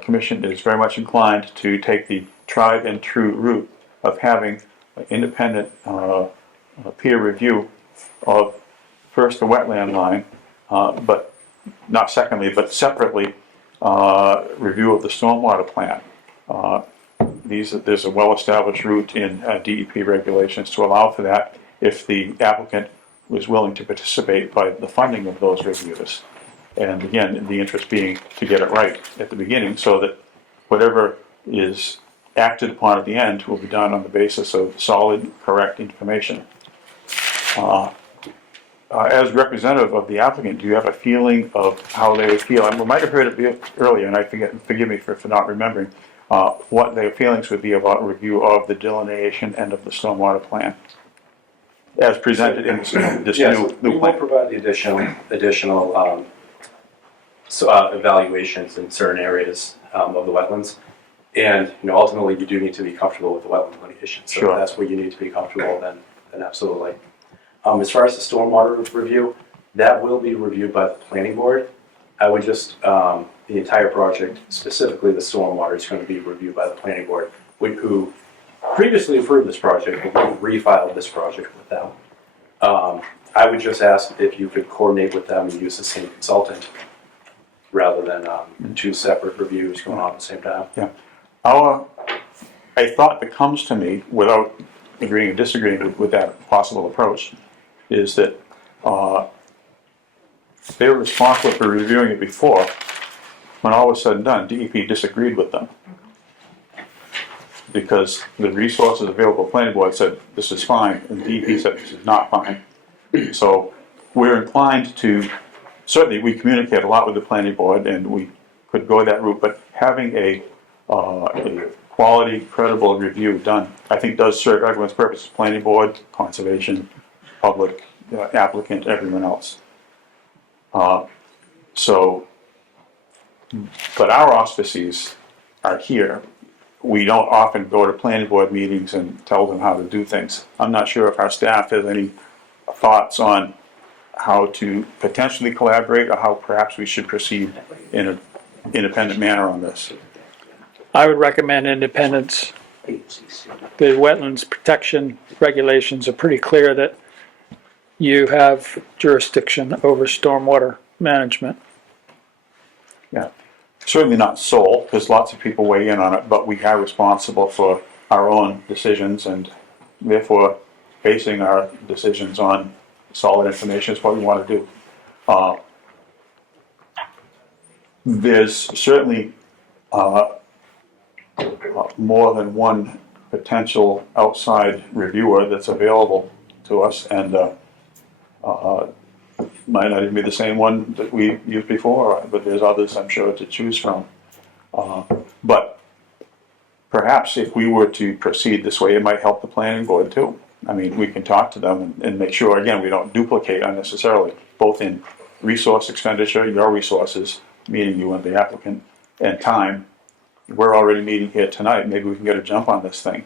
Commission is very much inclined to take the tried and true route of having an independent peer review of first the wetland line, but not secondly, but separately, review of the stormwater plan. There's a well-established route in DEP regulations to allow for that if the applicant was willing to participate by the funding of those reviews. And again, the interest being to get it right at the beginning so that whatever is acted upon at the end will be done on the basis of solid, correct information. As representative of the applicant, do you have a feeling of how they would feel? I might have heard it earlier, and forgive me for not remembering, what their feelings would be about review of the delineation and of the stormwater plan as presented in this Yes, new we will plan. provide the additional evaluations in certain areas of the wetlands. And ultimately, you do need to be comfortable with the wetland delineation. So Sure. if that's where you need to be comfortable, then absolutely. As far as the stormwater review, that will be reviewed by the planning board. I would just, the entire project, specifically the stormwater, is going to be reviewed by the planning board, who previously approved this project, but we refiled this project with them. I would just ask if you could coordinate with them and use the same consultant, rather than 2 separate reviews going on at the same time. Yeah. A thought that comes to me, without agreeing or disagreeing with that possible approach, is that they were responsible for reviewing it before. When all was said and done, DEP disagreed with them. because the resources available, planning board said this is fine, and DEP said this is not fine. So we're inclined to, certainly we communicate a lot with the planning board and we could go that route, but having a quality, credible review done, I think does serve everyone's purpose, planning board, conservation, public, applicant, everyone else. But our auspices are here. We don't often go to planning board meetings and tell them how to do things. I'm not sure if our staff has any thoughts on how to potentially collaborate or how perhaps we should proceed in an independent manner on this. I would recommend independence. The wetlands protection regulations are pretty clear that you have jurisdiction over stormwater management. Yeah, certainly not sole, because lots of people weigh in on it, but we are responsible for our own decisions, and therefore basing our decisions on solid information is what we want to do. There's certainly more than one potential outside reviewer that's available to us, and might not even be the same one that we used before, but there's others, I'm sure, to choose from. But perhaps if we were to proceed this way, it might help the planning board too. I mean, we can talk to them and make sure, again, we don't duplicate unnecessarily, both in resource expenditure, your resources, meaning you and the applicant, and time. We're already meeting here tonight, maybe we can get a jump on this thing.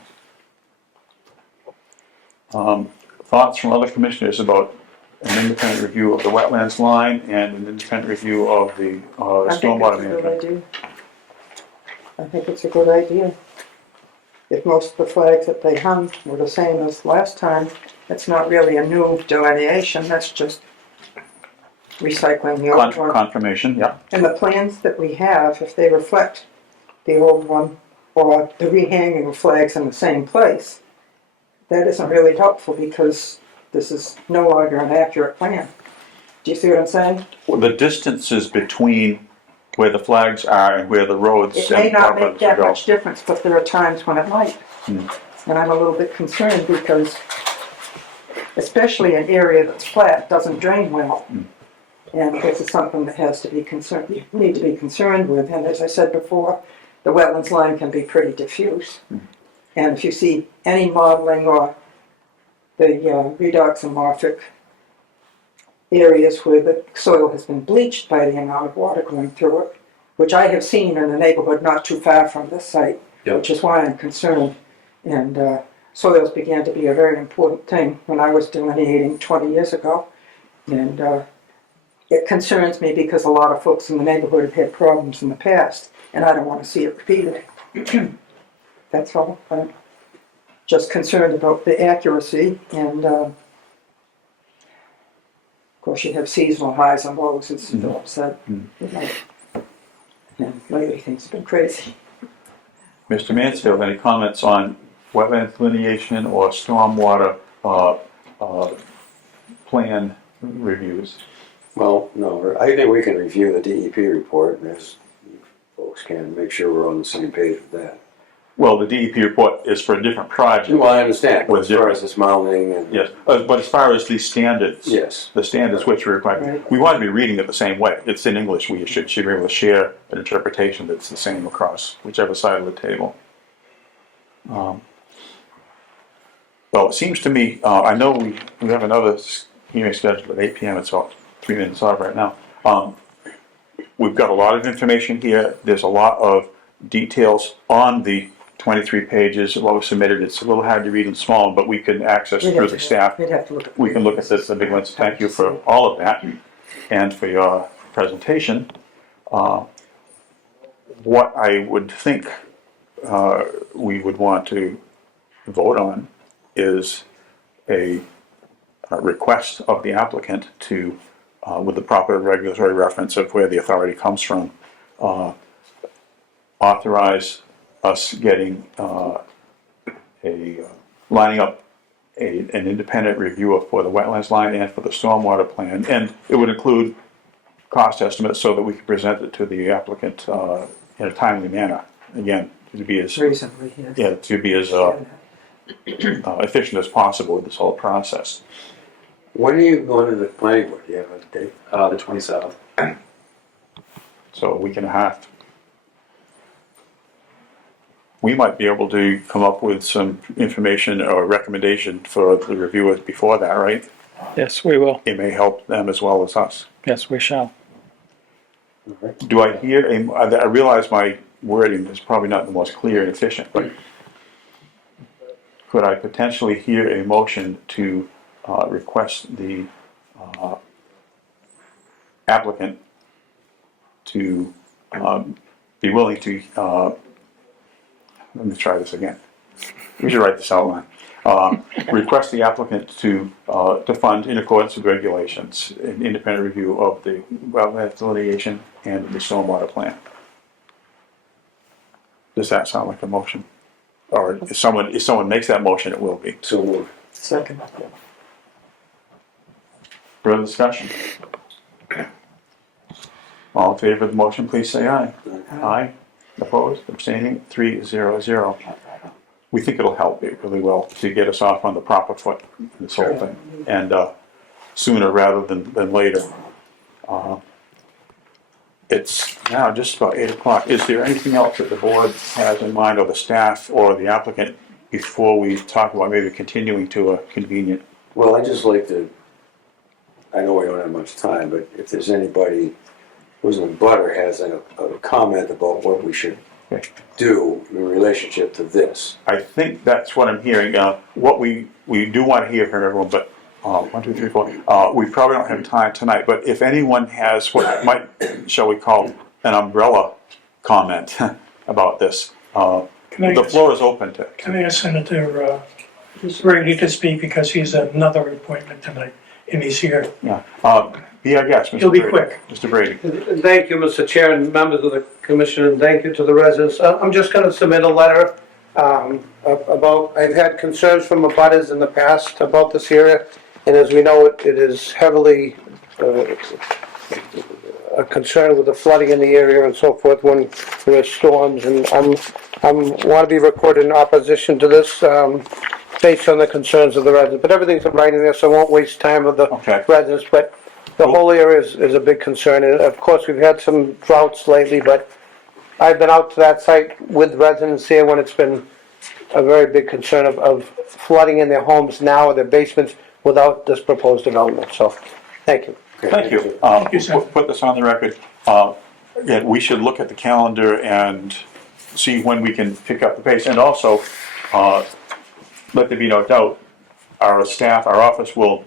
Thoughts from other commissioners about an independent review of the wetlands line and an independent review of the stormwater management? I think it's a good idea. If most of the flags that they hung were the same as last time, it's not really a new delineation, that's just recycling the old one. Confirmation, yeah. And the plans that we have, if they reflect the old one, or the rehanging of flags in the same place, that isn't really helpful because this is no longer an accurate plan. Do you see what I'm saying? Well, the distances between where the flags are and where the roads It may and not properties make that go. much difference, but there are times when it might. And I'm a little bit concerned because, especially an area that's flat, doesn't drain well. And this is something that has to be concerned, you need to be concerned with. And as I said before, the wetlands line can be pretty diffuse. And if you see any modeling or the redox and morphic areas where the soil has been bleached by the amount of water going through it, which I have seen in a neighborhood not too far from this site, Yep. which is why I'm concerned. And soils began to be a very important thing when I was delineating 20 years ago. And it concerns me because a lot of folks in the neighborhood have had problems in the past, and I don't want to see it repeated. That's all. I'm just concerned about the accuracy, and of course you have seasonal highs and lows, as Philip said. And lately things have been crazy. Mr. Mansfield, any comments on wetland delineation or stormwater plan reviews? Well, no, I think we can review the DEP report, and as folks can, make sure we're on the same page with that. Well, the DEP report is for a different project. Well, I understand, but With as far different- as this mounting and... Yes, but as far as the standards, Yes. the standards which we require, Right. we want to be reading it the same way. It's in English. We should be able to share an interpretation that's the same across whichever side of the table. Well, it seems to me, I know we have another hearing scheduled at 8 p.m. It's about 3 minutes off right now. We've got a lot of information here. There's a lot of details on the 23 pages of what was submitted. It's a little hard to read and small, but we can access through the staff. We'd have to look at We can look at this, the big ones. Thank you for all of that and for your presentation. What I would think we would want to vote on is a request of the applicant to, with the proper regulatory reference of where the authority comes from, authorize us getting lining up an independent review for the wetlands line and for the stormwater plan, and it would include cost estimates so that we can present it to the applicant in a timely manner. Again, to be as, Recently, yes. yeah, to be as efficient as possible with this whole process. When are you going to the planning board? Do you have a date? The 27th. So a week and a half. We might be able to come up with some information or recommendation for the reviewers before that, right? Yes, we will. It may help them as well as us. Yes, we shall. Do I hear I realize my wording is probably not the most clear and efficient, but could I potentially hear a motion to request the applicant to be willing to, let me try this again. We should write this outline. Request the applicant to fund, in accordance with regulations, an independent review of the wetlands delineation and the stormwater plan. Does that sound like a motion? Or if someone makes that motion, it will be. So moved. Second. Further discussion? All in favor of the motion, please say aye. Aye. Opposed, abstaining, 3-0-0. We think it'll help, it really will, to get us off on the proper foot, in this whole thing. And sooner rather than later. It's now just about 8 o'clock. Is there anything else that the board has in mind, or the staff or the applicant, before we talk about maybe continuing to a convenient? Well, I'd just like to, I know we don't have much time, but if there's anybody who's in butter has a comment about what we should do in relationship to this. I think that's what I'm hearing. What we do want to hear from everyone, but 1, 2, 3, 4. We probably don't have time tonight, but if anyone has what might, shall we call, an umbrella comment about this, the floor is open to. Can I ask Senator Brady to speak, because he's another appointment tonight and he's here. Yeah. Be our guest, Mr. He'll be Brady. quick. Mr. Brady. Thank you, Mr. Chair, and members of the commission, and thank you to the residents. I'm just going to submit a letter about, I've had concerns from abutters in the past about this area, and as we know, it is heavily a concern with the flooding in the area and so forth when there are storms, and I want to be recorded in opposition to this based on the concerns of the residents. But everything's in writing there, so I won't waste time with the Okay. residents, but the whole area is a big concern, and of course, we've had some droughts lately, but I've been out to that site with residents here when it's been a very big concern of flooding in their homes now, or their basements, without this proposed development, so, thank you. Thank you. you, sir. Put this on the record. Again, we should look at the calendar and see when we can pick up the pace. And also, let there be no doubt, our staff, our office will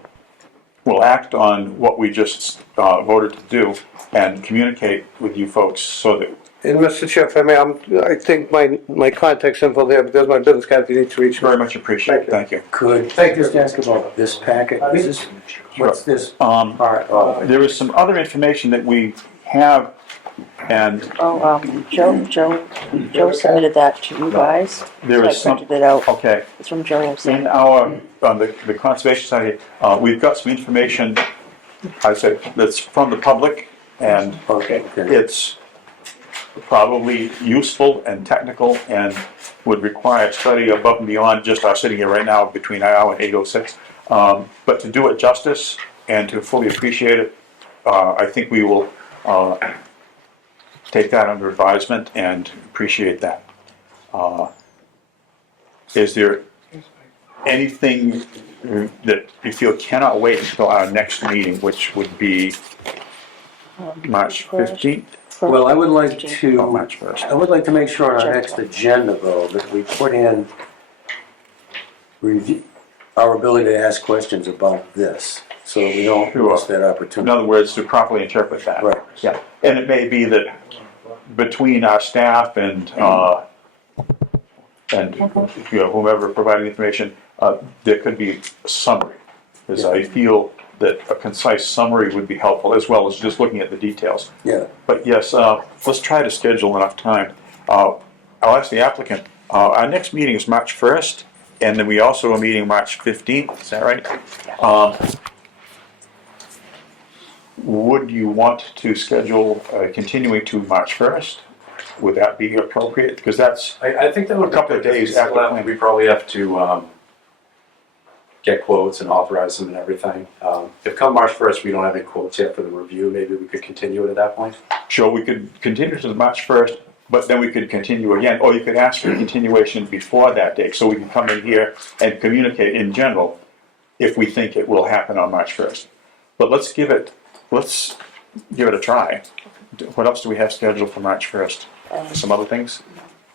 act on what we just voted to do and communicate with you folks so that. And Mr. Chair, if I may, I think my contact info there, but there's my business card if you need to reach me. Very much appreciate. Thank you. Could I just ask about this packet? Is this, what's this part of? There is some other information that we have, and Joe submitted that to you guys. there So is I some. printed it out. Okay. It's from Joe In Hanson. our, on the conservation side, we've got some information, I said, that's from the public, and Okay. it's probably useful and technical and would require study above and beyond just our sitting here right now between now and 8:06. But to do it justice and to fully appreciate it, I think we will take that under advisement and appreciate that. Is there anything that you feel cannot wait until our next meeting, which would be March 15th? Well, I would like Oh, to, March 1st. I would like to make sure on our next agenda, though, that we put in review, our ability to ask questions about this, so we don't Sure. miss that In opportunity. other words, to properly interpret that. Right. Yeah, and it may be that between our staff and whomever providing information, there could be a summary. Because I feel that a concise summary would be helpful, as well as just looking at the details. Yeah, But yes, let's try to schedule enough time. I'll ask the applicant, our next meeting is March 1st, and then we also are meeting March 15th, is that right? Would you want to schedule continuing to March 1st? Would that be appropriate? Because that's, I think that would A couple of days after planning. We probably have to get quotes and authorize them and everything. If come March 1st, we don't have any quotes yet for the review, maybe we could continue it at that point. sure, we could continue to March 1st, but then we could continue again, or you could ask for a continuation before that date, so we can come in here and communicate in general if we think it will happen on March 1st. But let's give it a try. What else do we have scheduled for March 1st? Some other things?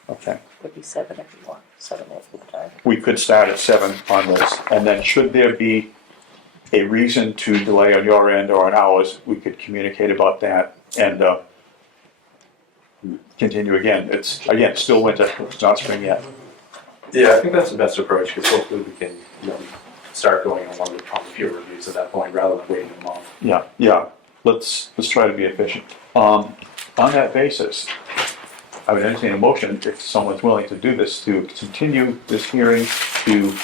Okay. Would be 7 if you want, 7 most of the time. We could start at 7 on this, and then should there be a reason to delay on your end or on ours, we could communicate about that and continue again. It's, again, still winter, it's not spring yet. Yeah, I think that's the best approach, because hopefully we can, start going on one of the peer reviews at that point, rather than waiting a month. Yeah, let's try to be efficient. On that basis, I would entertain a motion, if someone's willing to do this, to continue this hearing to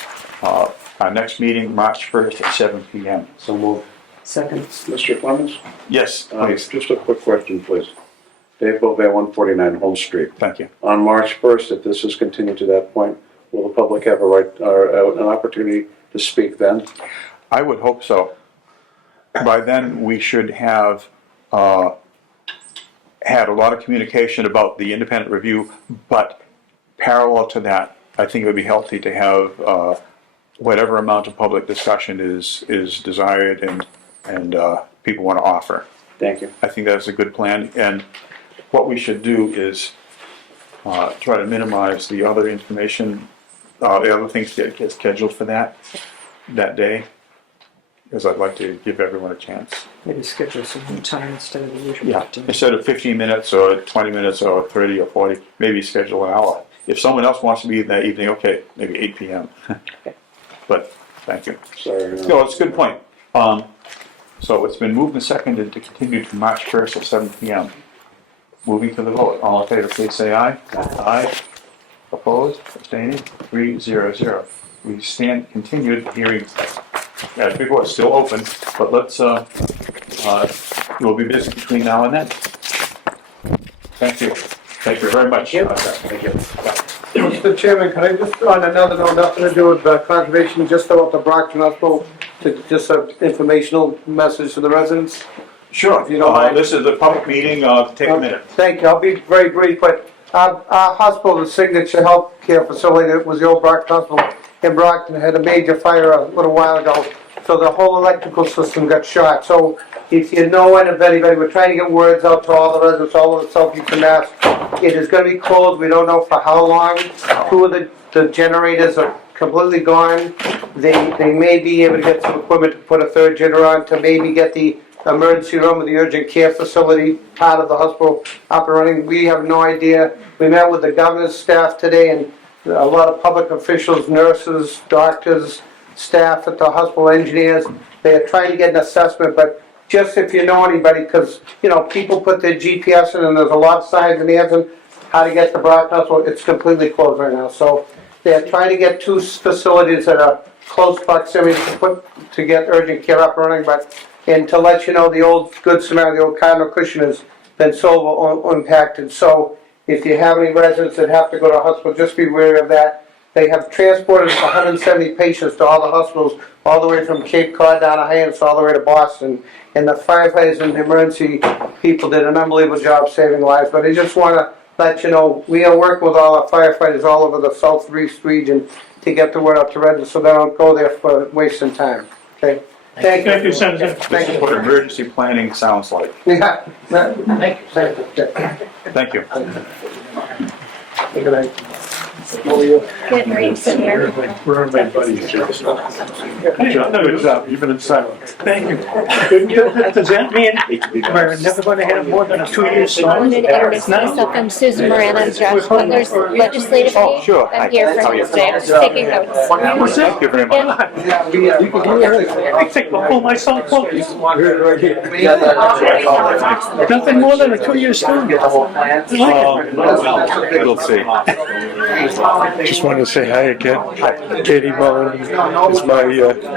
our next meeting, March 1st at 7 p.m. So move. Second. Mr. Clemens? Yes, please. Just a quick question, please. Dave Bovee, 149 Holmes Street. Thank you. On March 1st, if this is continued to that point, will the public have a right, or an opportunity to speak then? I would hope so. By then, we should have had a lot of communication about the independent review, but parallel to that, I think it would be healthy to have whatever amount of public discussion is desired and people want to offer. Thank you. I think that's a good plan, and what we should do is try to minimize the other information, the other things that get scheduled for that day, because I'd like to give everyone a chance. Maybe schedule some more time instead of the usual. Yeah, instead of 15 minutes or 20 minutes or 30 or 40, maybe schedule an hour. If someone else wants to be that evening, okay, maybe 8 p.m. But, thank you. Sorry. No, it's a good point. So it's been moved and seconded to continue to March 1st at 7 p.m. Moving to the vote. All in favor, please say aye. Aye. Opposed? Abstaining? 3-0-0. We stand continued hearing. As before, it's still open, but let's, we'll be busy between now and then. Thank you. Thank you very much. Thank you. Mr. Chairman, can I just, on another note, nothing to do with conservation, just about the Brockton Hospital, just an informational message to the residents? Sure. If you don't mind. This is a public meeting. Take a minute. Thank you, I'll be very brief, but our hospital, the Signature Healthcare Facility, that was the old Brockton Hospital in Brockton, had a major fire a little while ago, so the whole electrical system got shot. So if you know of anybody, we're trying to get words out to all the residents all over Southeastern Mass. It is gonna be closed, we don't know for how long. 2 of the generators are completely gone. They may be able to get some equipment to put a 3rd generator on to maybe get the emergency room of the urgent care facility, part of the hospital, up and running. We have no idea. We met with the governor's staff today and a lot of public officials, nurses, doctors, staff at the hospital, engineers. They are trying to get an assessment, but just if you know anybody, because, people put their GPS in and there's a lot of signs in Hanson, how to get to Brockton Hospital, it's completely closed right now. So they're trying to get 2 facilities that are close proximity to get urgent care up and running, and to let you know, the old Good Samaritan, the old Cardinal Cushion has been so impacted. So if you have any residents that have to go to a hospital, just be wary of that. They have transported 170 patients to all the hospitals, all the way from Cape Cod down to Hyannis, all the way to Boston. And the firefighters and the emergency people did an unbelievable job saving lives. But I just want to let you know, we are working with all our firefighters all over the Southeast region to get the word out to residents so they don't go there for wasting time. Okay? Thank Thank you, Senator. This is what emergency planning sounds like. Yeah. Thank you. Good night. Good, Marie, sit here. Where are my buddies? Good job, you've been in silence. Thank you. Does that mean we're never going to have more than a 2-year I storm? wanted to introduce myself. I'm Susan Moran. I'm Josh Butler's legislative aide. Sure. I'm here for him today. I was taking notes. Thank you very much. I think I'll pull myself focus. Nothing more than a 2-year storm. I like it. We'll see. Just wanted to say hi again. Katie Mullen is my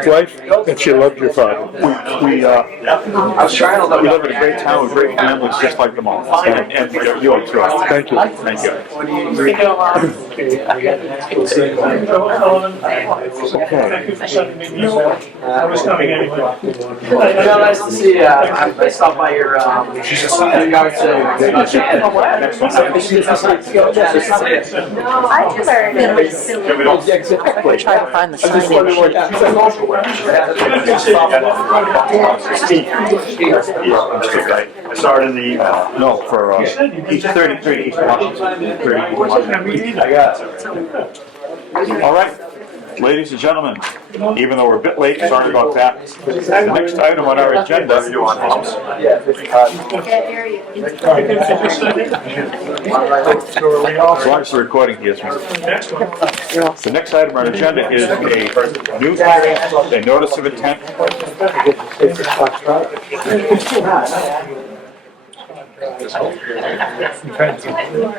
wife, and she loved your father. We live in a great town with great families, just like them all. And you're too. Thank you. Thank you. Thank you for sending me these. I was coming anyway. Nice to see you. I stopped by your yard sale. I learned it was, we're trying to find the sign-in I started in the email. No, for East 33 East Washington. 30 East Washington. I got it. All right. Ladies and gentlemen, even though we're a bit late, sorry about that. The next item on our agenda, as long as the recording here, the next item on our agenda is a new hearing, a notice of intent.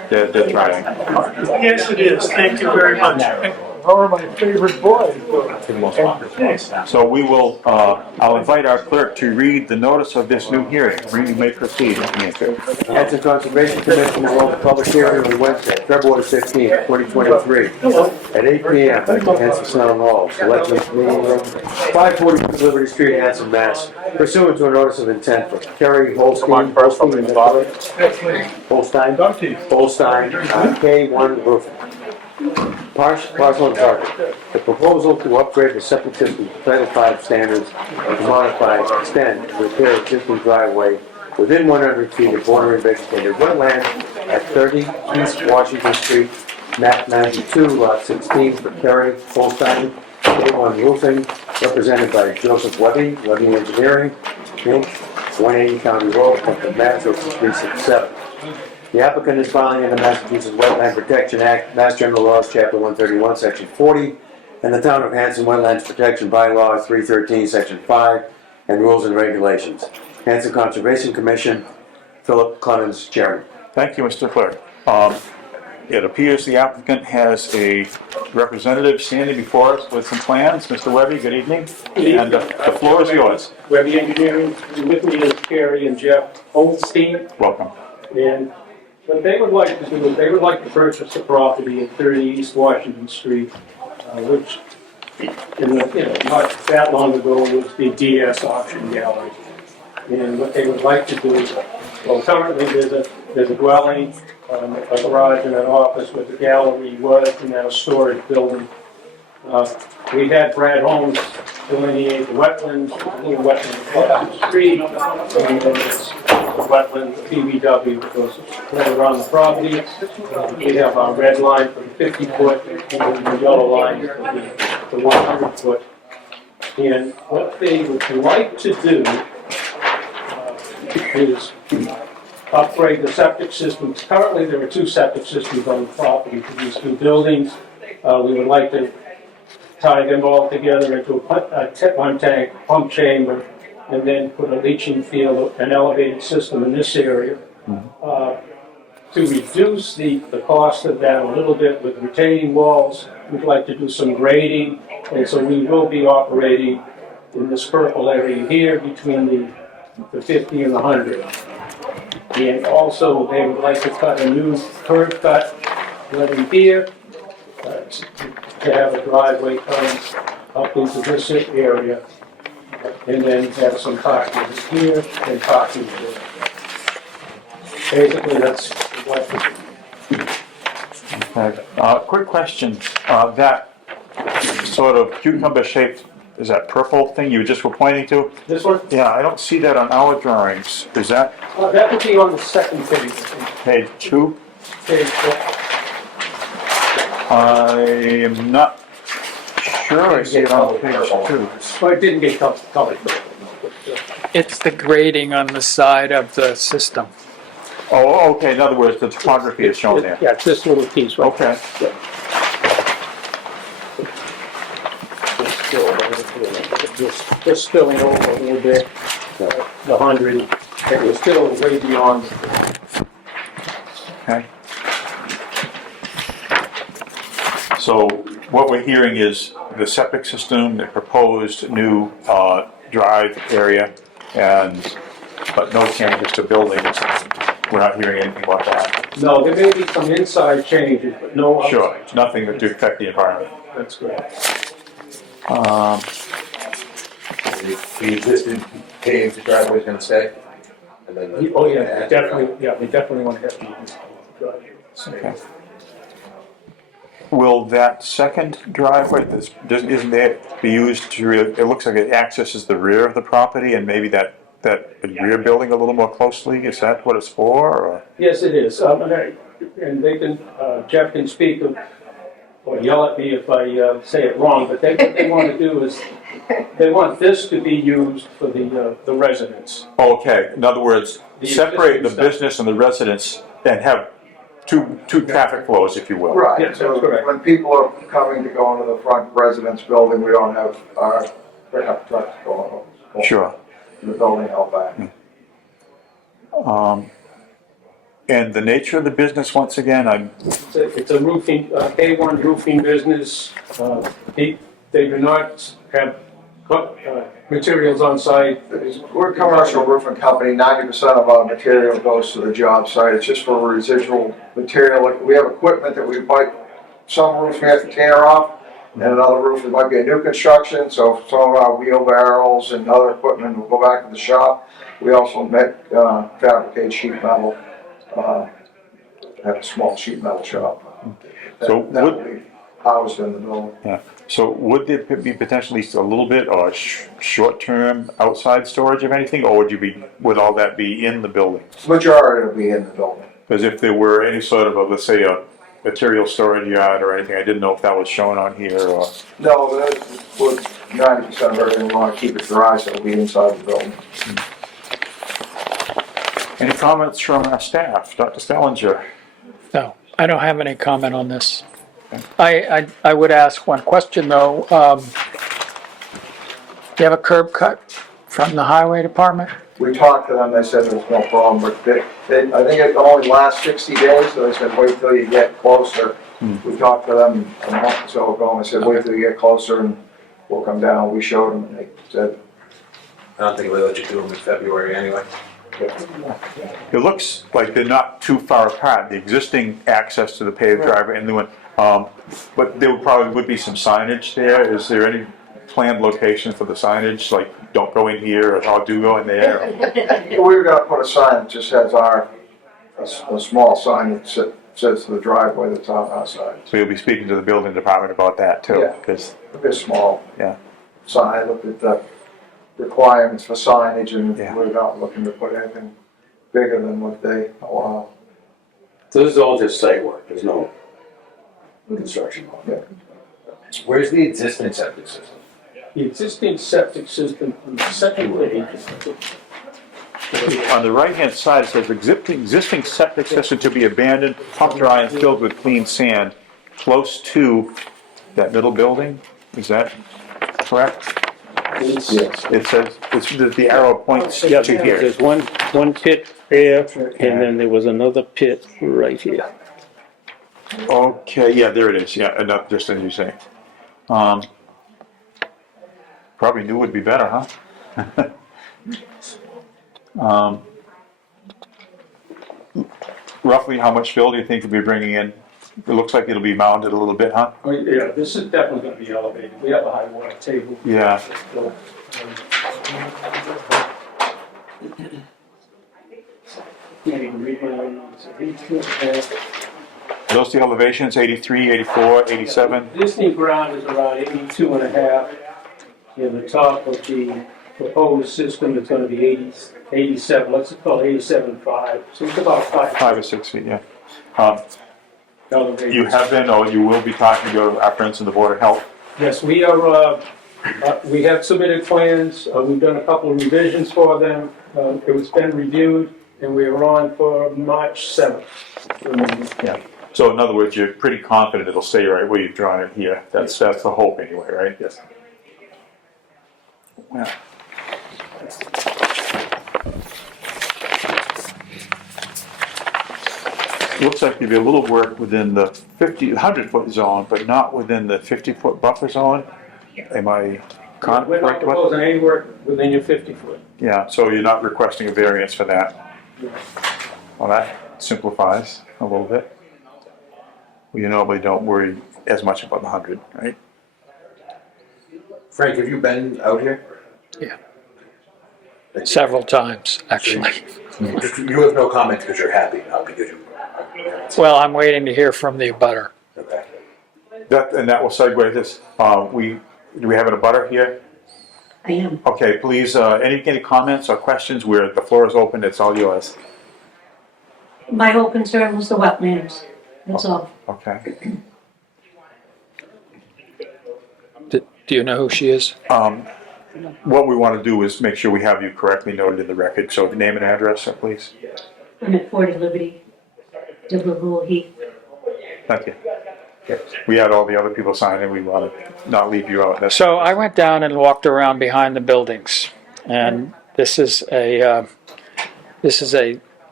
They're trying. Yes, it is. Thank you very much. One of my favorite boys. So we will, I'll invite our clerk to read the notice of this new hearing. You may proceed, Nancy. Hanson Conservation Commission will hold a public hearing on Wednesday, February 15th, 2023, at 8 p.m. at the Hanson Town Hall, Selectmen's Meeting Room, 542 Liberty Street, Hanson, Mass. Pursuant to a notice of intent for Kerry Holstein, K1 Roofing. Parcel and target. The proposal to upgrade the septic system to Title V standards and to modify, extend, and repair existing driveway within 100 feet of bordering vegetated wetland at 30 East Washington Street, map 92, lot 16, for Kerry Holstein, K1 Roofing, represented by Joseph Webby, Webby Engineering, Inc., 180 County Road, Temple, Mass. 367. The applicant is filing in the Massachusetts Wetland Protection Act, Mass General Laws, Chapter 131, Section 40, and the Town of Hanson Wetlands Protection Bylaw 313, Section 5, and Rules and Regulations. Hanson Conservation Commission, Philip Clemens, Chairman. Thank you, Mr. Clerk. It appears the applicant has a representative standing before us with some plans. Mr. Webby, good evening. And the floor is yours. Webby Engineering, with me is Carrie and Jeff Holstein. Welcome. And what they would like to do is they would like to purchase a property at 30 East Washington Street, which not that long ago was the DS auction gallery. And what they would like to do is, well, currently there's a dwelling, a garage and an office where the gallery was, and now a storage building. We had Brad Holmes delineate the wetlands, a little wetland across the street, and then it's the wetland, the PVW that goes right around the property. We have our red line for the 50 foot, and the yellow line for the 100 foot. And what they would like to do is upgrade the septic systems. Currently, there are two septic systems on the property for these two buildings. We would like to tie them all together into a one-tank pump chamber, and then put a leaching field, an elevated system in this area. To reduce the cost of that a little bit with retaining walls, we'd like to do some grading, and so we will be operating in this purple area here between the 50 and the 100. And also, they would like to cut a new curb cut letting here, to have a driveway come up into this area, and then have some parking here and parking there. Basically, that's what. Okay. Quick question. That sort of cucumber shaped, is that purple thing you just were pointing to? This one? Yeah, I don't see that on our drawings. Is that That would be on the second page. page 2? Page four. I am not sure I see it on page 2. Well, it didn't get colored. It's the grading on the side of the system. Oh, okay. In other words, the topography is shown there. Yeah, it's this little piece right Okay. just spilling over a little bit, the 100, it was still way beyond. Okay. So what we're hearing is the septic system, the proposed new drive area, but no changes to buildings. We're not hearing anything about that. No, there may be some inside changes, but no outside. Sure, nothing to affect the environment. That's correct. The existing paved driveway is gonna stay? And then the- Oh, yeah, we definitely want to have the Okay. Will that second driveway, isn't that be used to, it looks like it accesses the rear of the property and maybe that rear building a little more closely? Is that what it's for, or? Yes, it is. And they can, Jeff can speak or yell at me if I say it wrong, but what they want to do is, they want this to be used for the residents. Okay, in other words, The separate the existing business and the residents and have two traffic flows, if you will. Yes, Right, that's so correct. when people are coming to go into the front residence building, we don't have our pickup trucks going Sure. in the building out back. And the nature of the business, once again, It's a roofing, A1 roofing business. They do not have materials on site. We're a commercial roofing company, 90% of our material goes to the job site, it's just for residual material. Like, we have equipment that we buy, some roofs we have to tear off, and another roof, it might be a new construction, so some of our wheelbarrows and other equipment will go back to the shop. We also fabricate sheet metal, have a small sheet metal shop. So That will be housed in the building. yeah. So would there be potentially a little bit or short-term outside storage of anything, or would all that be in the building? Majority will be in the building. Because if there were any sort of let's say a material storage yard or anything, I didn't know if that was shown on here or. No, that would 90% of everything, we want to keep it dry, so it'll be inside the building. Any comments from our staff? Dr. Stellinger? No, I don't have any comment on this. I would ask one question though. You have a curb cut from the highway department? We talked to them, they said there's no problem, but I think it only lasts 60 days, so they said wait till you get closer. We talked to them a month or so ago, and they said wait till you get closer and we'll come down. We showed them, and they said, I don't think we let you do them in February anyway. It looks like they're not too far apart, the existing access to the paved driveway and the one, but there would be some signage there. Is there any planned location for the signage, like don't go in here or do go in there? we were gonna put a sign that just has a small sign that says the driveway that's on our side. So you'll be speaking to the building department about that too? Yeah. Because, A bit small yeah. sign, looked at the requirements for signage, and Yeah. we're not looking to put anything bigger than what they allow. So this is all just site work, there's no construction. Where's the existing septic system? The existing septic system on the second page. On the right-hand side, it says existing septic system to be abandoned, pumped dry and filled with clean sand, close to that middle building. Is that correct? Yes. It says, the arrow points to here. There's one pit there, and then there was another pit right here. Okay, yeah, there it is, yeah, enough, just as you say. Probably new would be better, huh? Roughly how much fill do you think you'll be bringing in? It looks like it'll be mounded a little bit, huh? Oh, yeah, this is definitely gonna be elevated. We have a high water table. Yeah. So, can't even read my own notes. Are those the elevations, 83, 84, 87? Existing ground is around 82 and a half. And the top of the proposed system is gonna be 87, let's call it 87.5. So it's about 5 5 or 6 feet, yeah. elevated. You have been, or you will be talking to our friends in the Board of Health? Yes, we are, we have submitted plans, we've done a couple of revisions for them. It was been reviewed, and we are on for March 7th. Yeah. So in other words, you're pretty confident it'll stay right where you've drawn it here. That's the hope anyway, right? Yes. Yeah. looks like there'd be a little work within the 100-foot zone, but not within the 50-foot buffer zone. Am I correct? We're not proposing any work within your 50-foot. Yeah, so you're not requesting a variance for that? Well, that simplifies a little bit. Well, you normally don't worry as much about the 100, right? Frank, have you been out here? Several times, actually. You have no comment because you're happy, not because you. Well, I'm waiting to hear from the abutter. Okay. And that will segue this. Do we have an abutter here? I am. Okay, please, any comments or questions? The floor is open, it's all yours. My whole concern was the wetlands, that's all. Okay. Do you know who she is? What we want to do is make sure we have you correctly noted in the record. So name and address, please. I'm at 40 Liberty, Dublin Heath. Thank you. We had all the other people sign in. We want to not leave you out. So I went down and walked around behind the buildings, and this is a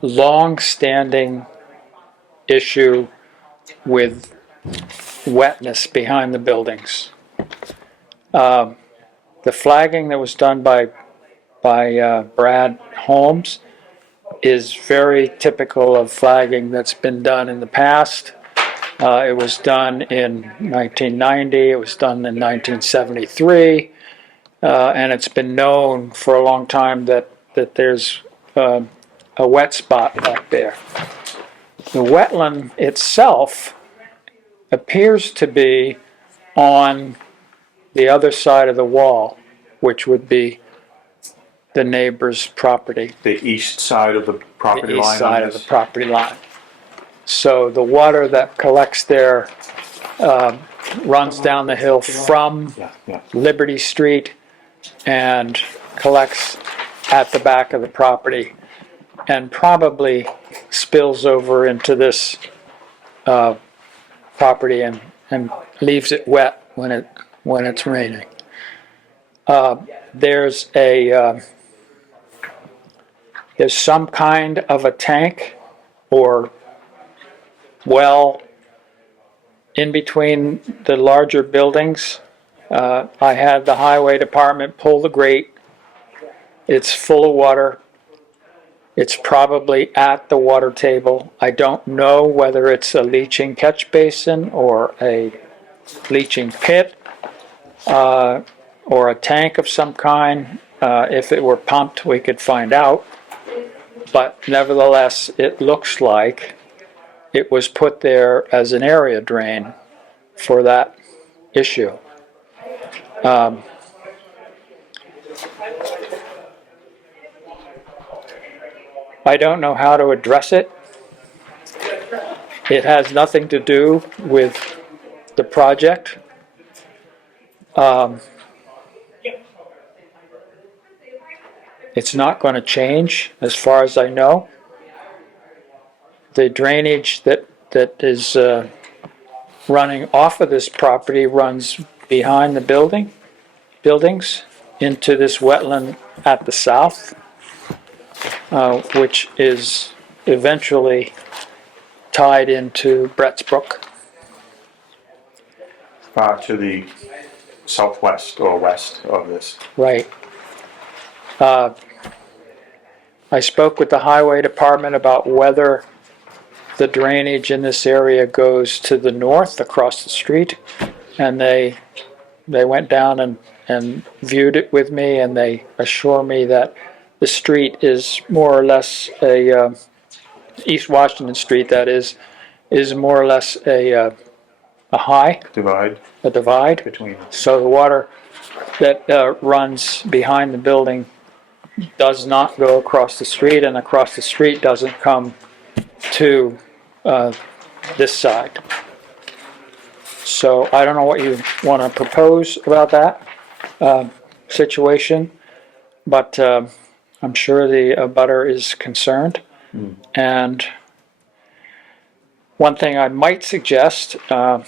long-standing issue with wetness behind the buildings. The flagging that was done by Brad Holmes is very typical of flagging that's been done in the past. It was done in 1990, it was done in 1973, and it's been known for a long time that there's a wet spot back there. The wetland itself appears to be on the other side of the wall, which would be the neighbor's property. The east side of the property line. The east side of the property line. So the water that collects there runs down the hill from Liberty Street and collects at the back of the property and probably spills over into this property and leaves it wet when it's raining. There's some kind of a tank or well in between the larger buildings. I had the highway department pull the grate. It's full of water. It's probably at the water table. I don't know whether it's a leaching catch basin or a leaching pit or a tank of some kind. If it were pumped, we could find out. But nevertheless, it looks like it was put there as an area drain for that issue. I don't know how to address it. It has nothing to do with the project. It's not going to change as far as I know. The drainage that is running off of this property runs behind the buildings into this wetland at the south, which is eventually tied into Brett's Brook. To the southwest or west of this. Right. I spoke with the highway department about whether the drainage in this area goes to the north across the street, and they went down and viewed it with me, and they assure me that the street is more or less a East Washington Street, that is more or less a divide between. So the water that runs behind the building does not go across the street, and across the street doesn't come to this side. So I don't know what you want to propose about that situation, but I'm sure the abutter is concerned. And one thing I might suggest, and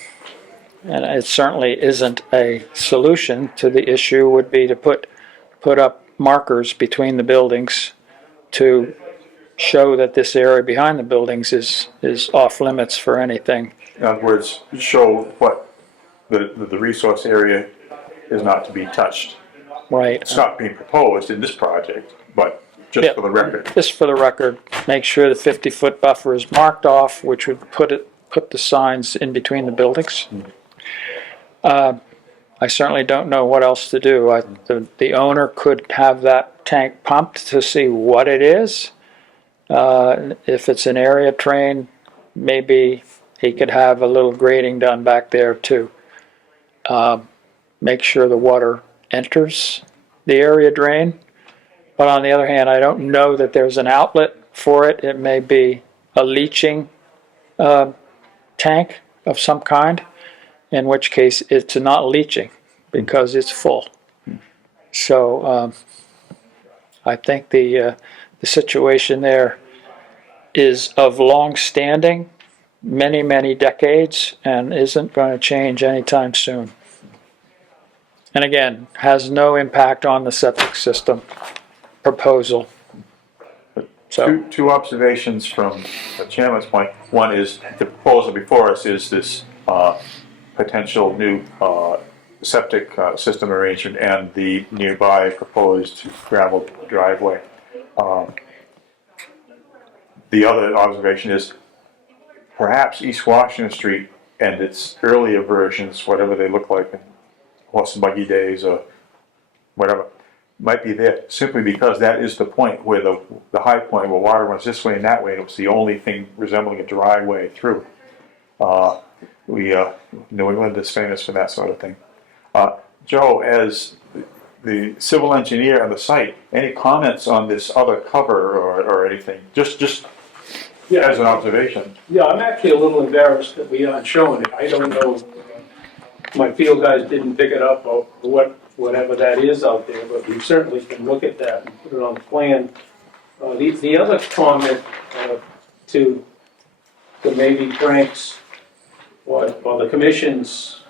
it certainly isn't a solution to the issue, would be to put up markers between the buildings to show that this area behind the buildings is off limits for anything. In other words, show what the resource area is not to be touched. Right. It's not being proposed in this project, but just Yeah. for the record. Just for the record, make sure the 50-foot buffer is marked off, which would put the signs in between the buildings. I certainly don't know what else to do. The owner could have that tank pumped to see what it is. If it's an area drain, maybe he could have a little grading done back there too. Make sure the water enters the area drain. But on the other hand, I don't know that there's an outlet for it. It may be a leaching tank of some kind, in which case it's not leaching because it's full. So I think the situation there is of long standing, many, many decades, and isn't going to change anytime soon. And again, has no impact on the septic system proposal. So, Two observations from the chairman's point. One is the proposal before us is this potential new septic system arrangement and the nearby proposed gravel driveway. The other observation is perhaps East Washington Street and its earlier versions, whatever they look like in horse and buggy days or whatever, might be there simply because that is the point where the high point where water runs this way and that way, and it was the only thing resembling a driveway through. New England is famous for that sort of thing. Joe, as the civil engineer on the site, any comments on this other cover or anything? Just as an observation. Yeah, I'm actually a little embarrassed that we aren't showing it. I don't know, my field guys didn't pick it up or whatever that is out there, but we certainly can look at that and put it on the plan. The other comment to maybe Frank's or the commission's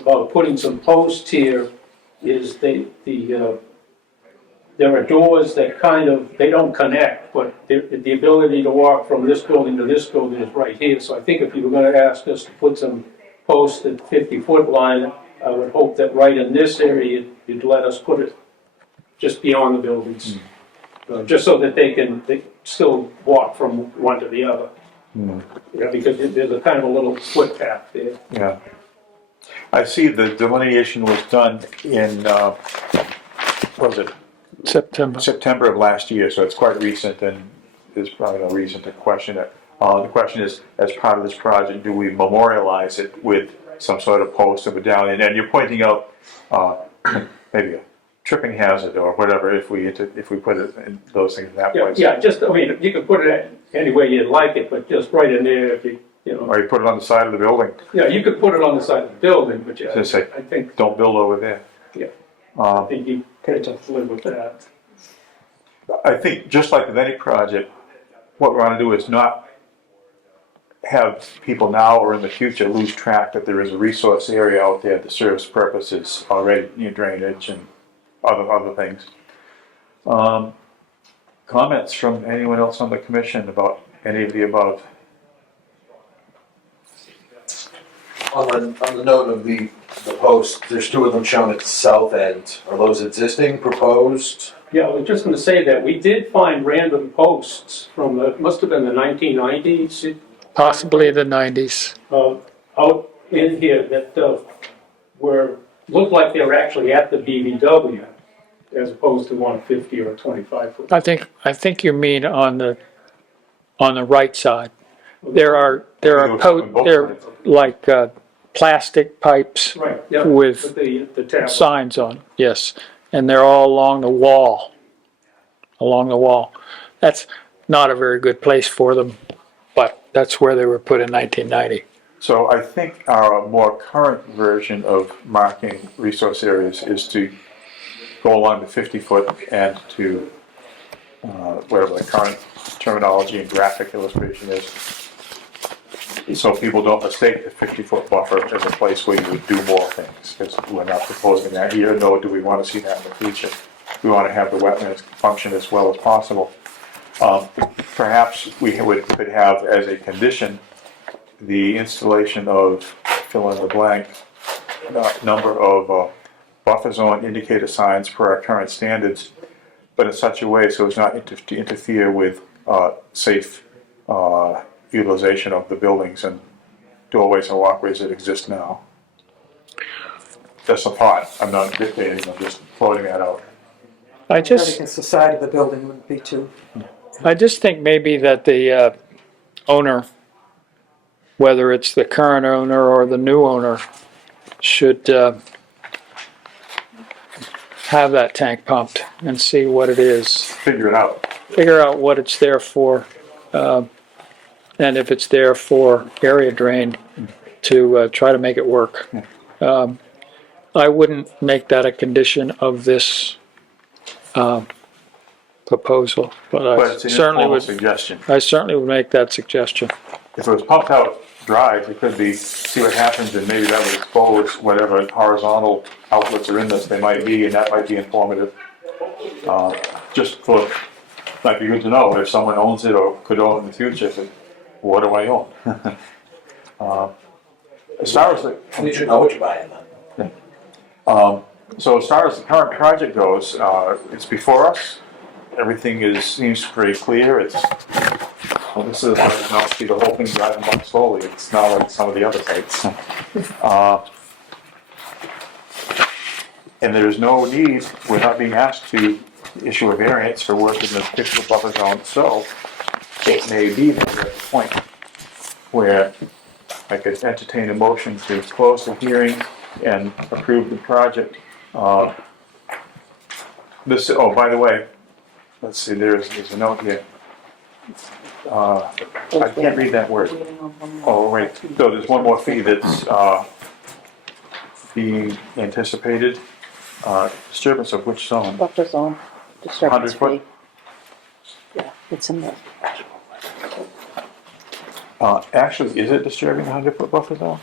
about putting some posts here is there are doors that they don't connect, but the ability to walk from this building to this building is right here. So I think if you were gonna ask us to put some posts at 50-foot line, I would hope that right in this area, you'd let us put it just beyond the buildings. Just so that they still walk from one to the other. Yeah, because there's a kind of a little footpath there. Yeah. I see the delineation was done in, what was it? September of last year, so it's quite recent and there's probably no reason to question it. The question is, as part of this project, do we memorialize it with some sort of post or medallion? And you're pointing out maybe a tripping hazard or whatever if we put it in those things in that place. Yeah, you could put it any way you'd like it, but just right in there if you know. Or you put it on the side of the building. Yeah, you could put it on the side of the building, but yeah, Just say, I think, don't build over there. yeah, I think you could just live with that. I think just like with any project, what we want to do is not have people now or in the future lose track that there is a resource area out there that serves purposes already, drainage and other things. Comments from anyone else on the commission about any of the above? On the note of the posts, there's two of them shown at the south end. Are those existing, proposed? Yeah, I was just gonna say that we did find random posts from must have been the 1990s, possibly the 90s. out in here that looked like they were actually at the BVW as opposed to 150 or 25 foot. I think you mean on the right side. There like plastic pipes Right, yeah. with the tab. signs on, yes, and they're all along the wall. That's not a very good place for them, but that's where they were put in 1990. So I think our more current version of marking resource areas is to go along the 50-foot and to whatever the current terminology and graphic illustration is. So people don't mistake the 50-foot buffer as a place where you would do more things, because we're not proposing that here, nor do we want to see that in the future. We want to have the wetlands function as well as possible. Perhaps could have as a condition the installation of, fill in the blank, number of buffer zone indicator signs per our current standards, but in such a way so as not to interfere with safe utilization of the buildings and doorways and walkways that exist now. That's a thought. I'm not dictating, I'm just floating that out. I Just just, against the side of the building wouldn't be too. I just think maybe that the owner, whether it's the current owner or the new owner, should have that tank pumped and see what it is. Figure it out. Figure out what it's there for, and if it's there for area drain, to try to make it work. I wouldn't make that a condition of this proposal, but But I it's an certainly informal would. suggestion. I certainly would make that suggestion. If it was pumped out dry, it could be, see what happens, and maybe that would expose whatever horizontal outlets or inlets they might be, and that might be informative. Just for, might be good to know if someone owns it or could own it in the future, so what do I own? As far as the, You should know what you're buying then. so as far as the current project goes, it's before us. Everything seems pretty clear. It's, well, this is, now see the whole thing driving by slowly. It's not like some of the other sites. And there's no need, we're not being asked to issue a variance for work in the particular buffer zone. So it may be that we're at the point where I could entertain a motion to close the hearing and approve the project. Oh, by the way, let's see, there's a note here. I can't read that word. Oh, wait, no, there's one more fee that's being anticipated. Disturbance of which zone? Buffer zone, disturbance 100 foot? fee. Yeah, it's in there. Actually, is it disturbing the 100-foot buffer zone?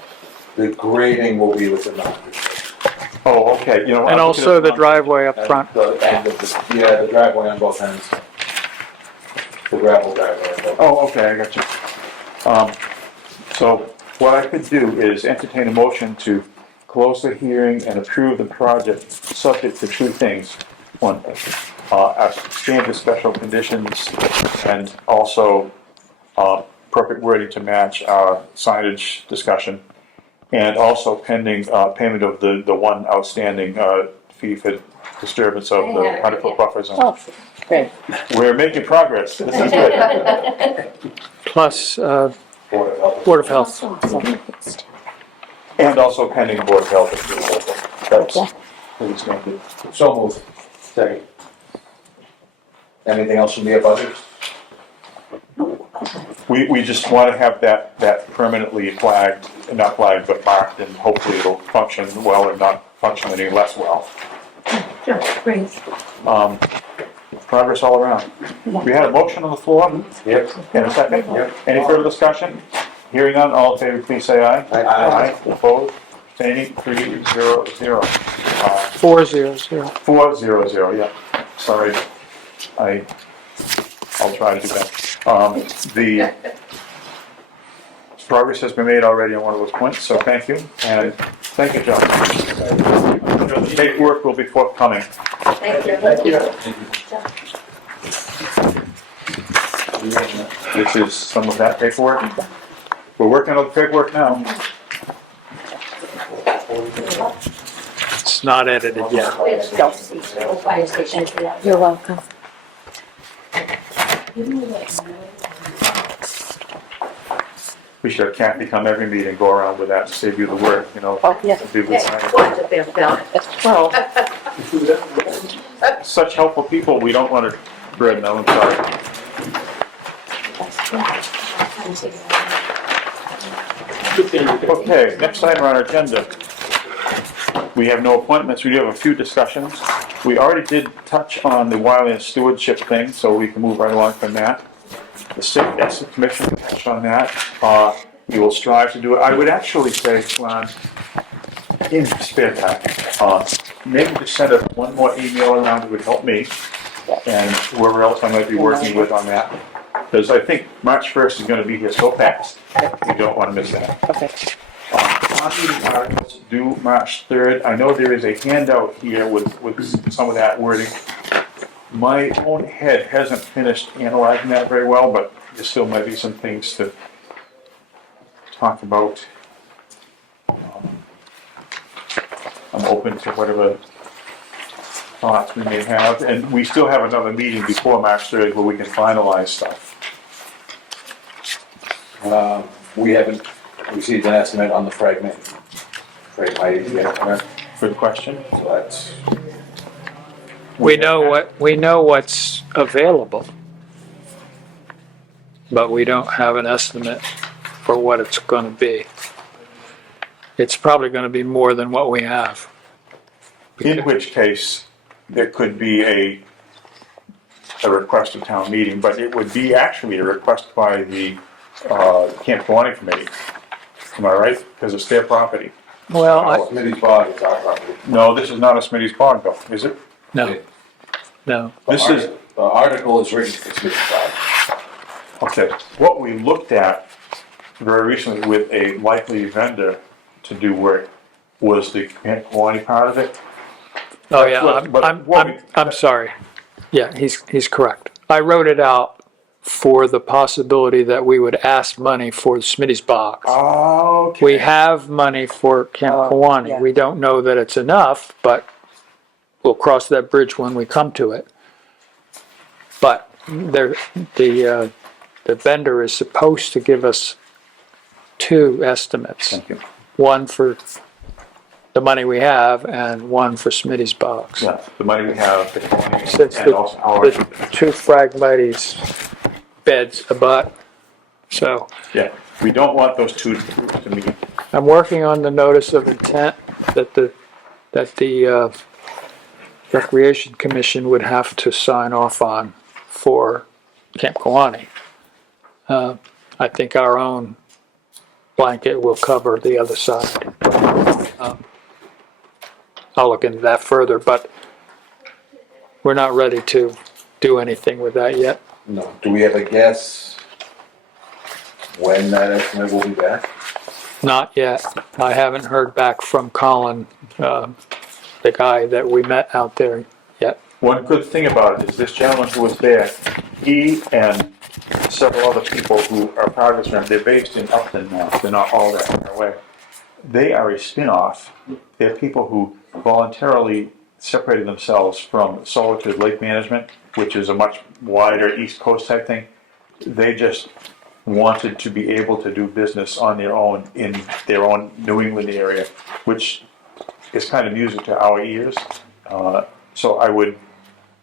The grading will be within the 100. Oh, okay, you know. And I'm looking also at the driveway up front. Yeah, the driveway on both ends. The gravel driveway on both. Oh, okay, I got you. So what I could do is entertain a motion to close the hearing and approve the project subject to two things. One, our standard special conditions and also perfect wording to match our signage discussion. And also pending payment of the one outstanding fee for disturbance of the 100-foot buffer zone. Oh, great. We're making progress. This is good. Plus Board of Health. Board of Health. And also pending board of health approval. That's please make it. So moved. Second. Anything else from the budget? We just want to have that permanently flagged, not flagged, but marked, and hopefully it'll function well and not function any less well. Sure, great. Progress all around. We had a motion on the floor. Yep. And a second? Yep. Any further discussion? Hearing none, all in favor, please say aye. Aye. Opposed? Abstaining? 3-0-0. 400. 4-0-0, yeah. Sorry. I'll try to do that. The progress has been made already on one of those points, so thank you. And thank you, John. The paperwork will be forthcoming. Thank you. This is some of that paperwork. We're working on the paperwork now. It's not edited yet. Fire station. You're welcome. We should have Kathy come every meeting, go around with that to save you the work, you know. Oh, yes. Do the sign. Well, Such helpful people, we don't want to burden them, I'm sorry. Okay, next item on our agenda. We have no appointments, we do have a few discussions. We already did touch on the wildland stewardship thing, so we can move right along from that. The State Ethics Commission touched on that. We will strive to do it. I would actually say, Ron, in spare time, maybe just send one more email around, it would help me. and whoever else I might be working with on that. Because I think March 1st is gonna be here so fast, we don't wanna miss that. Okay. Town meeting articles due March 3rd. I know there is a handout here with some of that wording. My own head hasn't finished analyzing that very well, but there still might be some things to talk about. I'm open to whatever thoughts we may have, and we still have another meeting before March 3rd where we can finalize stuff. We haven't received an estimate on the fragmite yet, correct? Good question. So that's, We know what's available, but we don't have an estimate for what it's gonna be. It's probably gonna be more than what we have. In which case, there could be a request of town meeting, but it would be actually a request by the Camp Kawani Committee. Am I right? Because it's their property. Well, Smitty's bog is our property. No, this is not a Smitty's Bog, though, is it? no. This is, The article is written for Smitty's bog. okay, what we looked at very recently with a likely vendor to do work was the Camp Kawani part of it. Oh, yeah, But I'm sorry. Yeah, he's correct. I wrote it out for the possibility that we would ask money for the Smitty's box. Okay. We have money for Camp Kawani. yeah. We don't know that it's enough, but we'll cross that bridge when we come to it. But the vendor is supposed to give us two estimates. Thank you. One for the money we have and one for Smitty's box. Yeah, the money we have, the Kawani, Since and also our, the two Phragmites beds abut. So yeah, we don't want those two groups to meet. I'm working on the notice of intent that the Recreation Commission would have to sign off on for Camp Kawani. I think our own blanket will cover the other side. I'll look into that further, but we're not ready to do anything with that yet. No. Do we have a guess when that estimate will be back? Not yet. I haven't heard back from Colin, the guy that we met out there yet. One good thing about it is this gentleman who was there, he and several other people who are part of this firm, they're based in Upton now, they're not all that far away. They are a spin-off. They're people who voluntarily separated themselves from Solitude Lake Management, which is a much wider East Coast type thing. They just wanted to be able to do business on their own in their own New England area, which is kind of music to our ears. So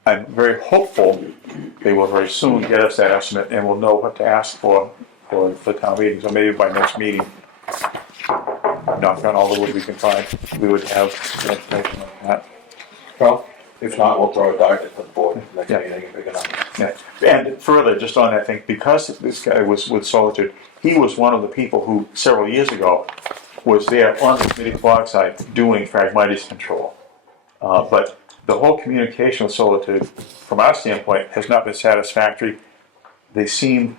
I'm very hopeful they will very soon get us that estimate and we'll know what to ask for the town meeting. So maybe by next meeting, knock on all the wood we can find, we would have information like that. Well, if not, we'll throw a dart at the board next Yeah. meeting if big enough. Yeah. And further, just on that thing, because this guy was with Solitude, he was one of the people who several years ago was there on the committee blog site doing Phragmites control. But the whole communication with Solitude, from our standpoint, has not been satisfactory. They seem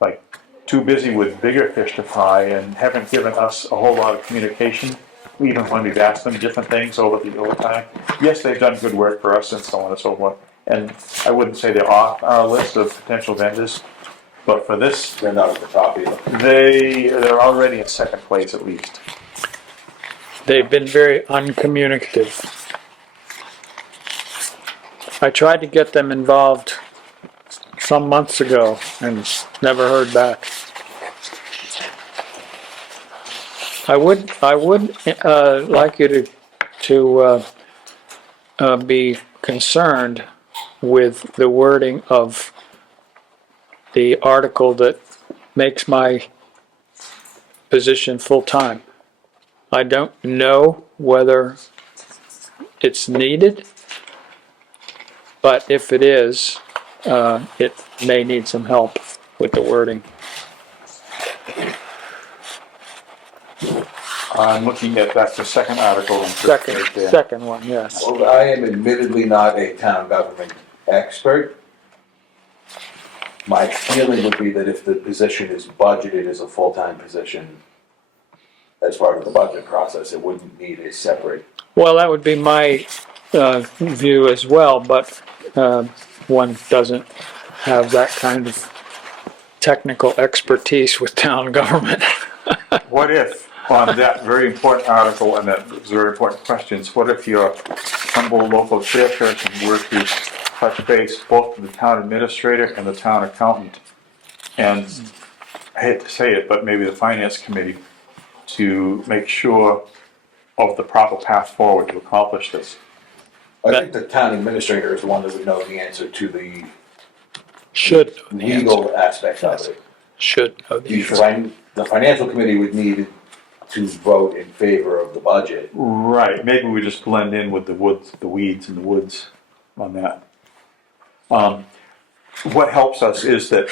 like too busy with bigger fish to fry and haven't given us a whole lot of communication, even when we've asked them different things over time. Yes, they've done good work for us and so on and so forth. And I wouldn't say they're off our list of potential vendors, but for this, They're not at the top either. they're already in second place at least. They've been very uncommunicative. I tried to get them involved some months ago and never heard back. I would like you to be concerned with the wording of the article that makes my position full-time. I don't know whether it's needed, but if it is, it may need some help with the wording. I'm looking at, that's the second article. Second one, yes. Well, I am admittedly not a town government expert. My feeling would be that if the position is budgeted as a full-time position as part of the budget process, it wouldn't need a separate. Well, that would be my view as well, but one doesn't have that kind of technical expertise with town government. What if, on that very important article and that very important questions, what if your humble local chairperson were to touch base both with the town administrator and the town accountant, and I hate to say it, but maybe the finance committee, to make sure of the proper path forward to accomplish this? I think the town administrator is the one that would know the answer to the Should know the legal answer. aspect of it. Should know the answer. The financial committee would need to vote in favor of the budget. Right, maybe we just blend in with the woods, the weeds in the woods on that. What helps us is that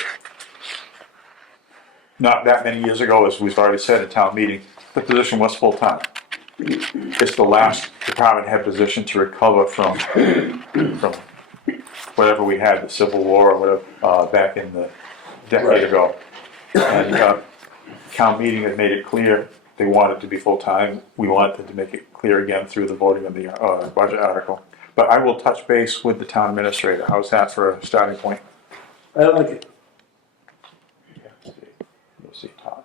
not that many years ago, as we've already said at town meeting, the position was full-time. It's the last department head position to recover from whatever we had, the Civil War or whatever, back in the decade ago. And town meeting had made it clear they wanted to be full-time. We wanted to make it clear again through the voting of the budget article. But I will touch base with the town administrator. How's that for a starting point? I like it. You'll see, Todd.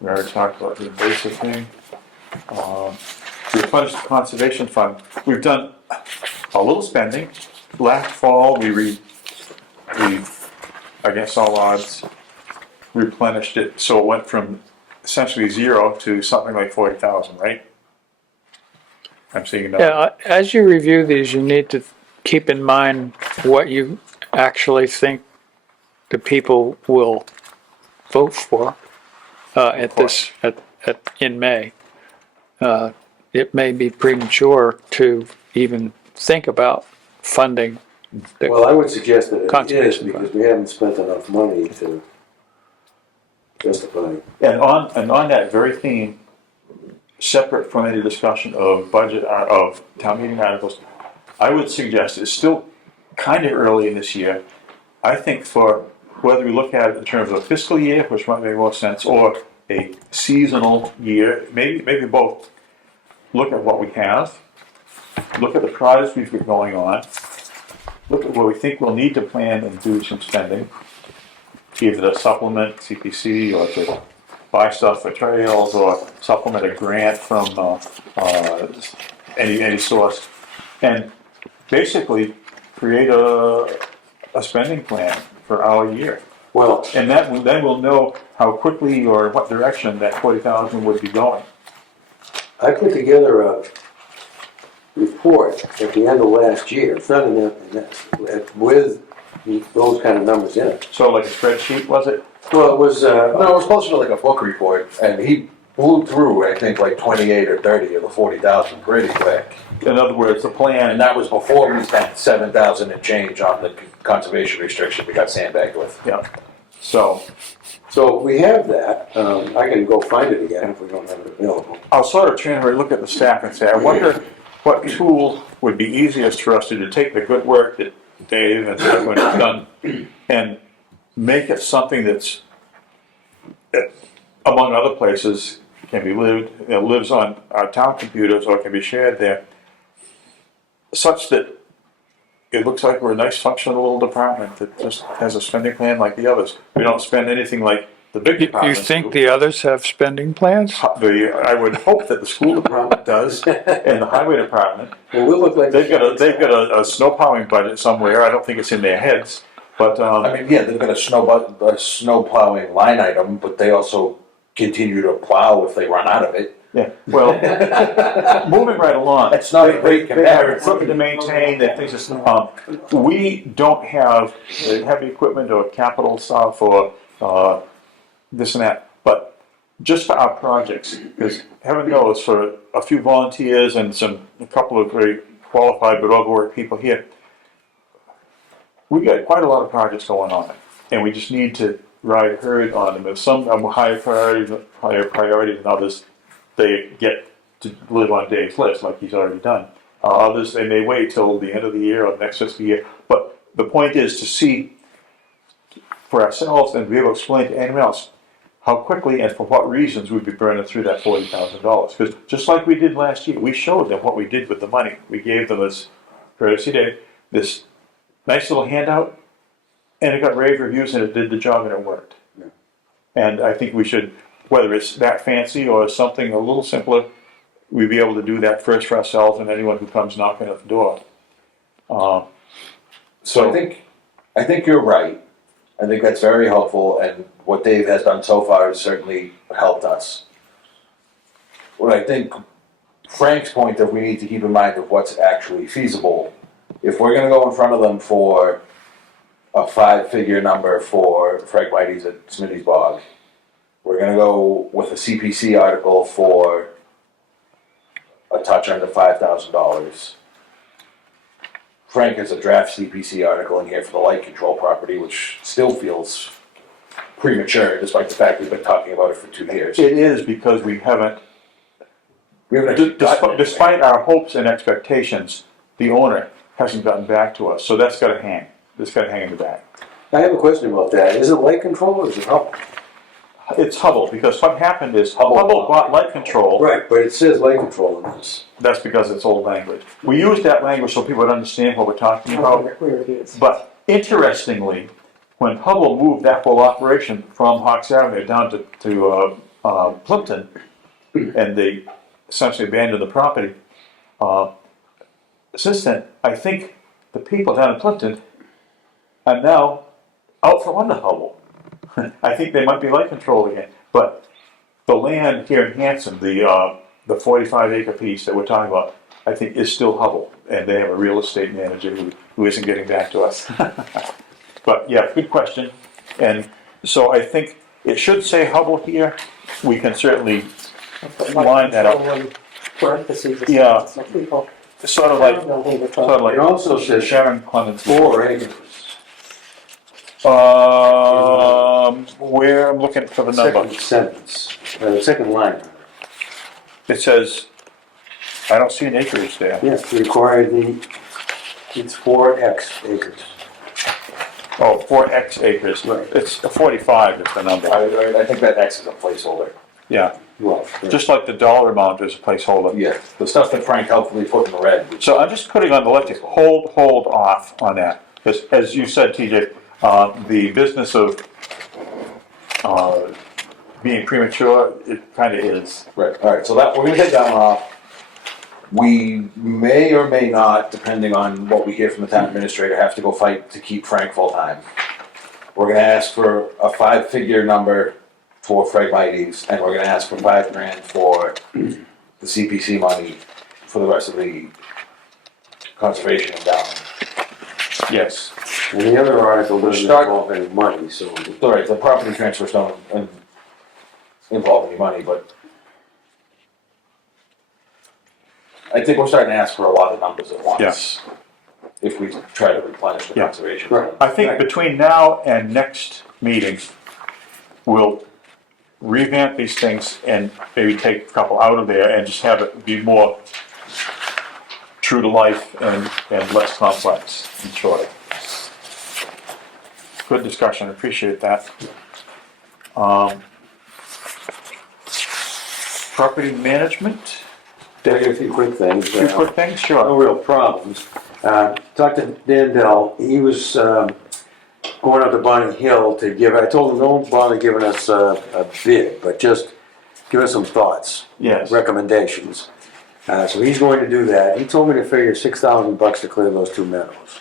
We already talked about the invasive thing. The Hanson Conservation Fund, we've done a little spending. Last fall, we against all odds, replenished it, so it went from essentially zero to something like 40,000, right? I'm seeing that. Yeah, as you review these, you need to keep in mind what you actually think the people will vote for in May. It may be premature to even think about funding. Well, I would suggest that it is, Conservation because we haven't spent enough money to justify. And on that very theme, separate from any discussion of budget, of town meeting articles, I would suggest, it's still kind of early in this year, I think for whether we look at it in terms of a fiscal year, which might make more sense, or a seasonal year, maybe both, look at what we have, look at the projects we've got going on, look at where we think we'll need to plan and do some spending, either to supplement CPC or to buy stuff for trails or supplement a grant from any source, and basically create a spending plan for our year. Well, And then we'll know how quickly or what direction that 40,000 would be going. I put together a report at the end of last year, it's not with those kind of numbers in it. So like a spreadsheet, was it? Well, it was, No, it was closer to like a book report, and he blew through, I think, like 28 or 30 of the 40,000 pretty quick. In other words, the plan. And that was before we spent 7,000 and change on the conservation restriction we got sandbagged with. Yeah. So we have that, I can go find it again if we don't have it available. I'll sort of try to look at the staff and say, I wonder what tool would be easiest for us to take the good work that Dave and everyone has done and make it something that's, among other places, can be lives on our town computers or can be shared there, such that it looks like we're a nice functional little department that just has a spending plan like the others. We don't spend anything like the big You departments think do. the others have spending plans? I would hope that the school department does and the highway department. Well, we'll look like. They've got a snow plowing budget somewhere. I don't think it's in their heads, but I mean, yeah, they've got a snow plowing line item, but they also continue to plow if they run out of it. yeah. Well, moving right along. That's not a great They have comparison. equipment to maintain. They things just, we don't have heavy equipment or capital stuff or this and that, but just for our projects, because heaven knows for a few volunteers and a couple of very qualified but overworked people here, we got quite a lot of projects going on, and we just need to ride herd on them. If some are higher priority than others, they get to live on Dave's list like he's already done. Others, they may wait till the end of the year or next fiscal year. But the point is to see for ourselves and be able to explain to anyone else how quickly and for what reasons we'd be burning through that $40,000. Because just like we did last year, we showed them what we did with the money. We gave them this courtesy day, this nice little handout, and it got rave reviews and it did the job and it worked. And I think we should, whether it's that fancy or something a little simpler, we'd be able to do that first for ourselves and anyone who comes knocking at the door. So I think you're right. I think that's very helpful, and what Dave has done so far has certainly helped us. What I think Frank's point that we need to keep in mind of what's actually feasible. If we're gonna go in front of them for a 5-figure number for Phragmites at Smitty's Bog, we're gonna go with a CPC article for a touch under $5,000. Frank has a draft CPC article in here for the light control property, which still feels premature, despite the fact we've been talking about it for 2 years. It is because we haven't, actually gotten it. despite our hopes and expectations, the owner hasn't gotten back to us. So that's gotta hang. That's gotta hang in the back. I have a question about that. Is it light control or is it Hubble? It's Hubble, because what happened is Hubble bought light control. Right, but it says light control in this. That's because it's old language. We use that language so people would understand what we're talking about. Where it is. But interestingly, when Hubble moved that whole operation from Hawks Avenue down to Plimpton, and they essentially abandoned the property, since then, I think the people down in Plimpton are now out from under Hubble. I think they might be light controlled again, but the land here in Hanson, the 45-acre piece that we're talking about, I think is still Hubble, and they have a real estate manager who isn't getting back to us. But yeah, good question. And so I think it should say Hubble here. We can certainly line that up. Parentheses. Yeah. So people Sort of like, know who we're sort talking of like It also says Sharon Clemens. 4 acres. Where I'm looking for the number. Second sentence, second line. It says, I don't see an acreage there. Yes, required it's 4x acres. Oh, 4X acres. Right. It's 45 is the number. I think that X is a placeholder. Yeah, Well, just like the dollar amount is a placeholder. Yeah, the stuff that Frank helpfully put in the red. Which So I'm just putting on the left, hold off on that. Because as you said, TJ, the business of being premature, it kind of is. Right, all right, so that, we're gonna take that one off. We may or may not, depending on what we hear from the town administrator, have to go fight to keep Frank full-time. We're gonna ask for a 5-figure number for Phragmites, and we're gonna ask for $5,000 for the CPC money for the rest of the conservation endowment. Yes. and the other article doesn't involve any money, so. All right, the property transfers don't involve any money, but I think we're starting to ask for a lot of numbers at once. Yes. If we try to replenish the Yeah. conservation. Right. I think between now and next meeting, we'll revamp these things and maybe take a couple out of there and just have it be more true to life and less complex and shorter. Good discussion, appreciate that. Property management, Tell you a few quick things. a few quick things, No sure. real problems. Talked to Dan Dell, he was going up to Bonnie Hill to give, I told him, don't bother giving us a bid, but just give us some thoughts. Yes. Recommendations. So he's going to do that. He told me to figure $6,000 to clear those 2 meadows.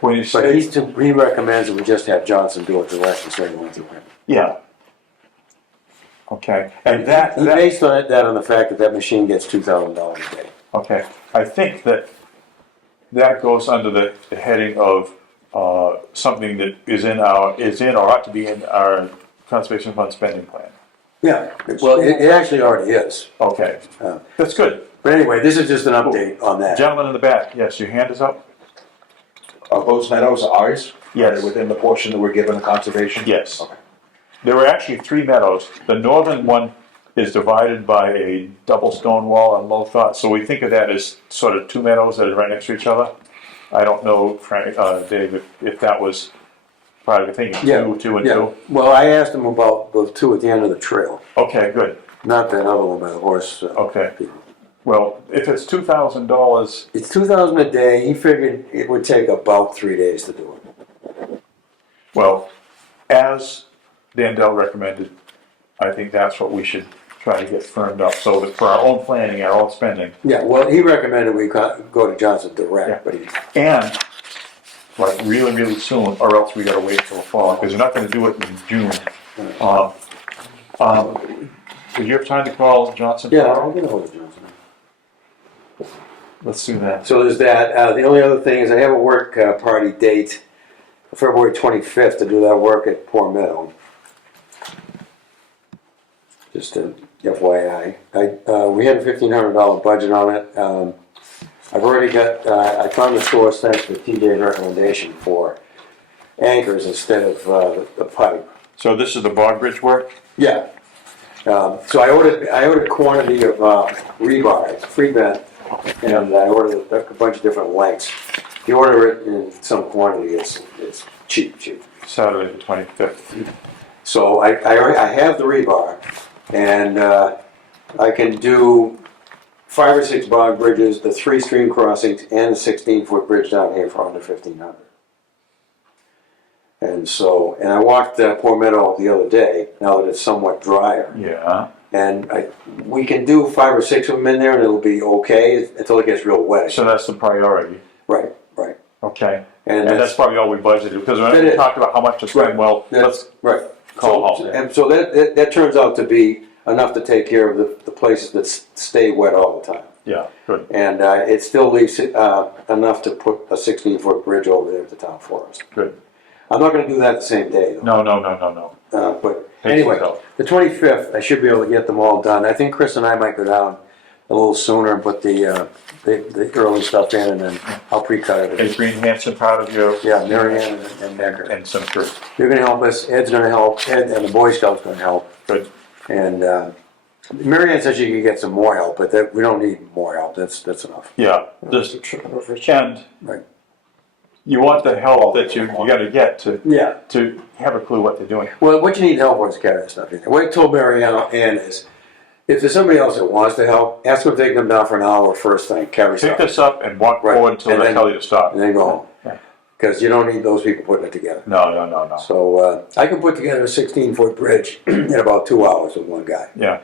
When you But he say, he recommends that we just have Johnson do it direct instead of going through him. yeah. Okay, and that, He based that on the fact that machine gets $2,000 a day. okay, I think that goes under the heading of something that is in or ought to be in our conservation fund spending plan. Yeah, well, it actually already is. Okay, that's good. But anyway, this is just an update on that. Gentleman in the back, yes, your hand is up? Are those meadows ours? Yes. Are they within the portion that we're given the conservation? Yes. Okay. There were actually 3 meadows. The northern one is divided by a double stone wall on low thought, so we think of that as sort of two meadows that are right next to each other. I don't know, Frank, Dave, if that was part of the thing, two and two? Well, I asked him about the two at the end of the trail, Okay, good, not that other one by the horse. okay. Well, if it's $2,000, It's 2,000 a day. He figured it would take about 3 days to do it. well, as Dan Dell recommended, I think that's what we should try to get firmed up, so that for our own planning, our own spending, Yeah, well, he recommended we go to Johnson direct, but he, and like really, really soon, or else we gotta wait till fall, because you're not gonna do it in June. Would you have time to call Johnson yeah, tomorrow? I'll get a hold of Johnson. Let's do that. So there's that. The only other thing is I have a work party date, February 25th, to do that work at Poor Meadow. Just a FYI. We had a $1,500 budget on it. I've already got, I found the source thanks to TJ's recommendation for anchors instead of the pipe. So this is the Bog Bridge work? Yeah. So I ordered a quantity of rebar, it's pre-bent, and I ordered a bunch of different lengths. If you order it in some quantity, it's cheap. Saturday the 25th. So I have the rebar, and I can do 5 or 6 bog bridges, the 3 stream crossings, and the 16-foot bridge down here for under $1,500. And I walked Poor Meadow the other day, now that it's somewhat drier. Yeah. And we can do 5 or 6 of them in there, and it'll be okay until it gets real wet. So that's the priority. Right. Okay. And that's probably all we budgeted, because when That we is. talked about how much to spend, well, let's Right. call off So, there. and so that turns out to be enough to take care of the places that stay wet all the time. Yeah, good. And it still leaves enough to put a 16-foot bridge over there at the town forest. Good. I'm not going to do that the same day, though. No. But Thanks, anyway, Phil. the 25th, I should be able to get them all done. I think Chris and I might go down a little sooner and put the early stuff in, and then I'll pre-cut it. Is Green Hanson part of your? Yeah, Mary Ann and Becker. And some crew. They're going to help us. Ed's going to help. Ed and the Boy Scouts going to help. Good. And Mary Ann said she could get some more help, but we don't need more help. That's enough. Yeah, just, and Right. you want the help that you gotta get Yeah. to have a clue what they're doing. Well, what you need help with is carry that stuff in there. What I told Mary Ann is, if there's somebody else that wants to help, ask them to take them down for an hour first thing, carry Pick stuff, this up and walk Right. forward until And they then- tell you to stop. and then go home. Yeah. Because you don't need those people putting it together. No. So I can put together a 16-foot bridge in about 2 hours with one guy. Yeah,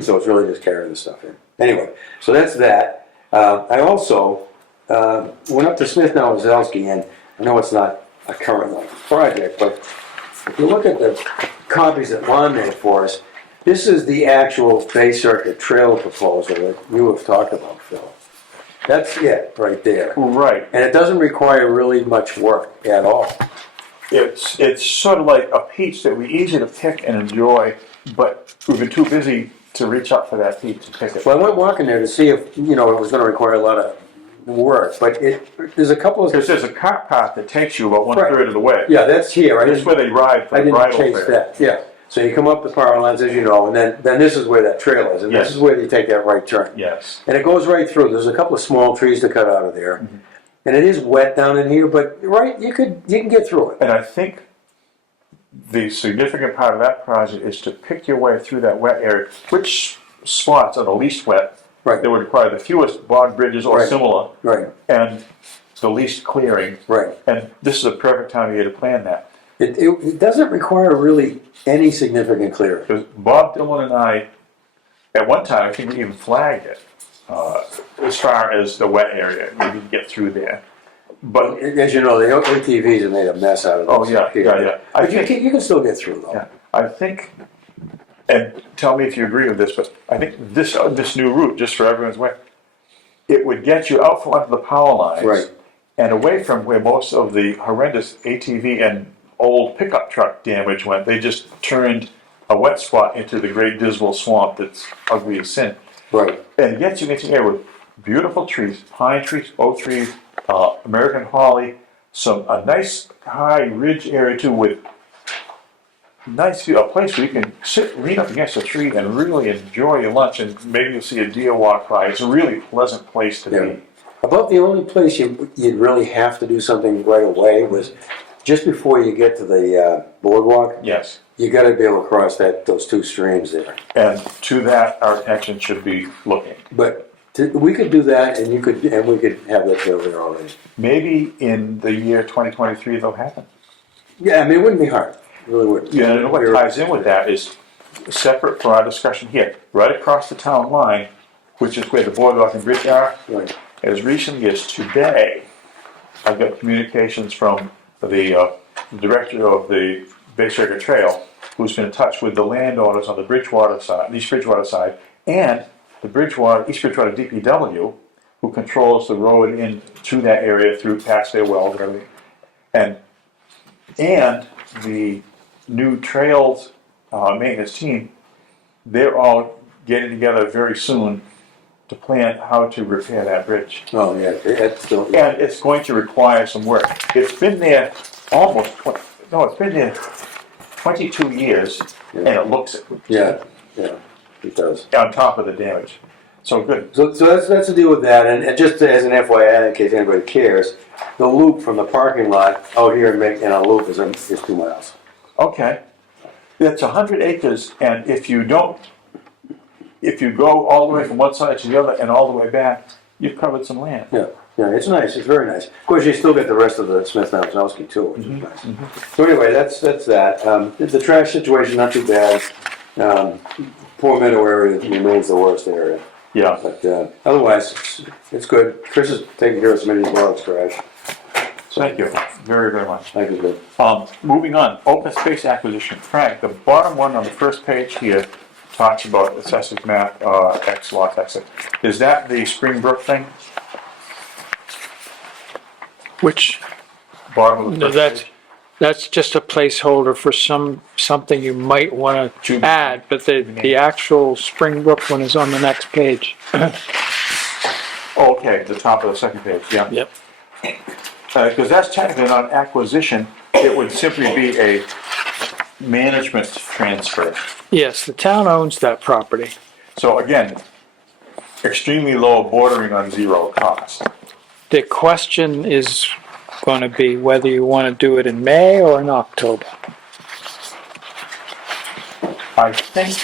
So it's really just carrying the stuff in. Anyway, so that's that. I also went up to Smith Nowazowski, and I know it's not a current project, but if you look at the copies that Lon made for us, this is the actual Bay Circuit Trail proposal that you have talked about, Phil. That's it right there. right. And it doesn't require really much work at all. It's sort of like a peach that we easy to pick and enjoy, but we've been too busy to reach up for that peach and pick it. So I went walking there to see if, it was going to require a lot of work, but there's a couple of... Because there's a cart path that takes you about Right. 1/3 of the way. Yeah, that's here. That's where they ride for I the didn't bridal change fair. that, yeah. So you come up the power lines, as you know, and then this is where that trail is, and Yes. this is where you take that right turn. Yes. And it goes right through. There's a couple of small trees to cut out of there. Mm-hmm. And it is wet down in here, but you can get through it. And I think the significant part of that project is to pick your way through that wet area. Which spots are the least wet? Right. That would require the fewest bog bridges or Right. similar, Right, and the least clearing. right. And this is a perfect time of year to plan that. It doesn't require really any significant clearing. Because Bob Dylan and I, at one time, I think we even flagged it, as far as the wet area, we didn't get through there. But, As you know, the ATVs have made a mess out of this. oh, yeah. I But you think, can still get through, though. yeah, I think, and tell me if you agree with this, but I think this new route, just for everyone's way, it would get you out from under the power lines. Right. And away from where most of the horrendous ATV and old pickup truck damage went. They just turned a wet spot into the great dismal swamp that's ugly as sin. Right. And it gets you into here with beautiful trees, pine trees, oak trees, American holly, a nice high ridge area too with nice, a place where you can sit, lean up against a tree and really enjoy your lunch, and maybe you'll see a deer walk by. It's a really pleasant place to Yeah. be. About the only place you'd really have to do something right away was just before you get to the boardwalk. Yes. You gotta be able to cross those two streams there. And to that, our attention should be looking. But we could do that, and we could have that over there already. Maybe in the year 2023 they'll happen. Yeah, I mean, it wouldn't be hard. It really wouldn't. Yeah, and what ties in with that is separate from our discussion here, right across the town line, which is where the boardwalk and bridge are. Right. As recently as today, I've got communications from the director of the Bay Circuit Trail, who's been in touch with the landowners on the Bridgewater side, East Bridgewater side, and the East Bridgewater DPW, who controls the road in through that area, through past their wells and everything. And the new trails maintenance team, they're all getting together very soon to plan how to repair that bridge. Oh, yeah, it's still. And it's going to require some work. It's been there it's been there 22 years, and it looks it. Yeah, it does. On top of the damage. So good. So that's the deal with that, and just as an FYI, in case anybody cares, the loop from the parking lot out here in a loop is 2 miles. Okay. It's 100 acres, and if you go all the way from one side to the other and all the way back, you've covered some land. Yeah, it's nice. It's very nice. Of course, you still get the rest of the Smith-Namzowski too, which is nice. So anyway, that's that. The trash situation not too bad. Poor Meadow area remains the worst area. Yeah. But otherwise, it's good. Chris is taking care of some of these box trash. Thank you very, very much. Thank you, good. Moving on, open space acquisition. Frank, the bottom one on the first page here talks about assessors map, X lots, X. Is that the Springbrook thing? Which, Bottom of the no, first page? that's just a placeholder for something you might want to add, but the actual Springbrook one is on the next page. Oh, okay, the top of the second page, yeah. Yep. Because that's technically not acquisition, it would simply be a management transfer. Yes, the town owns that property. So again, extremely low, bordering on zero cost. The question is going to be whether you want to do it in May or in October. I think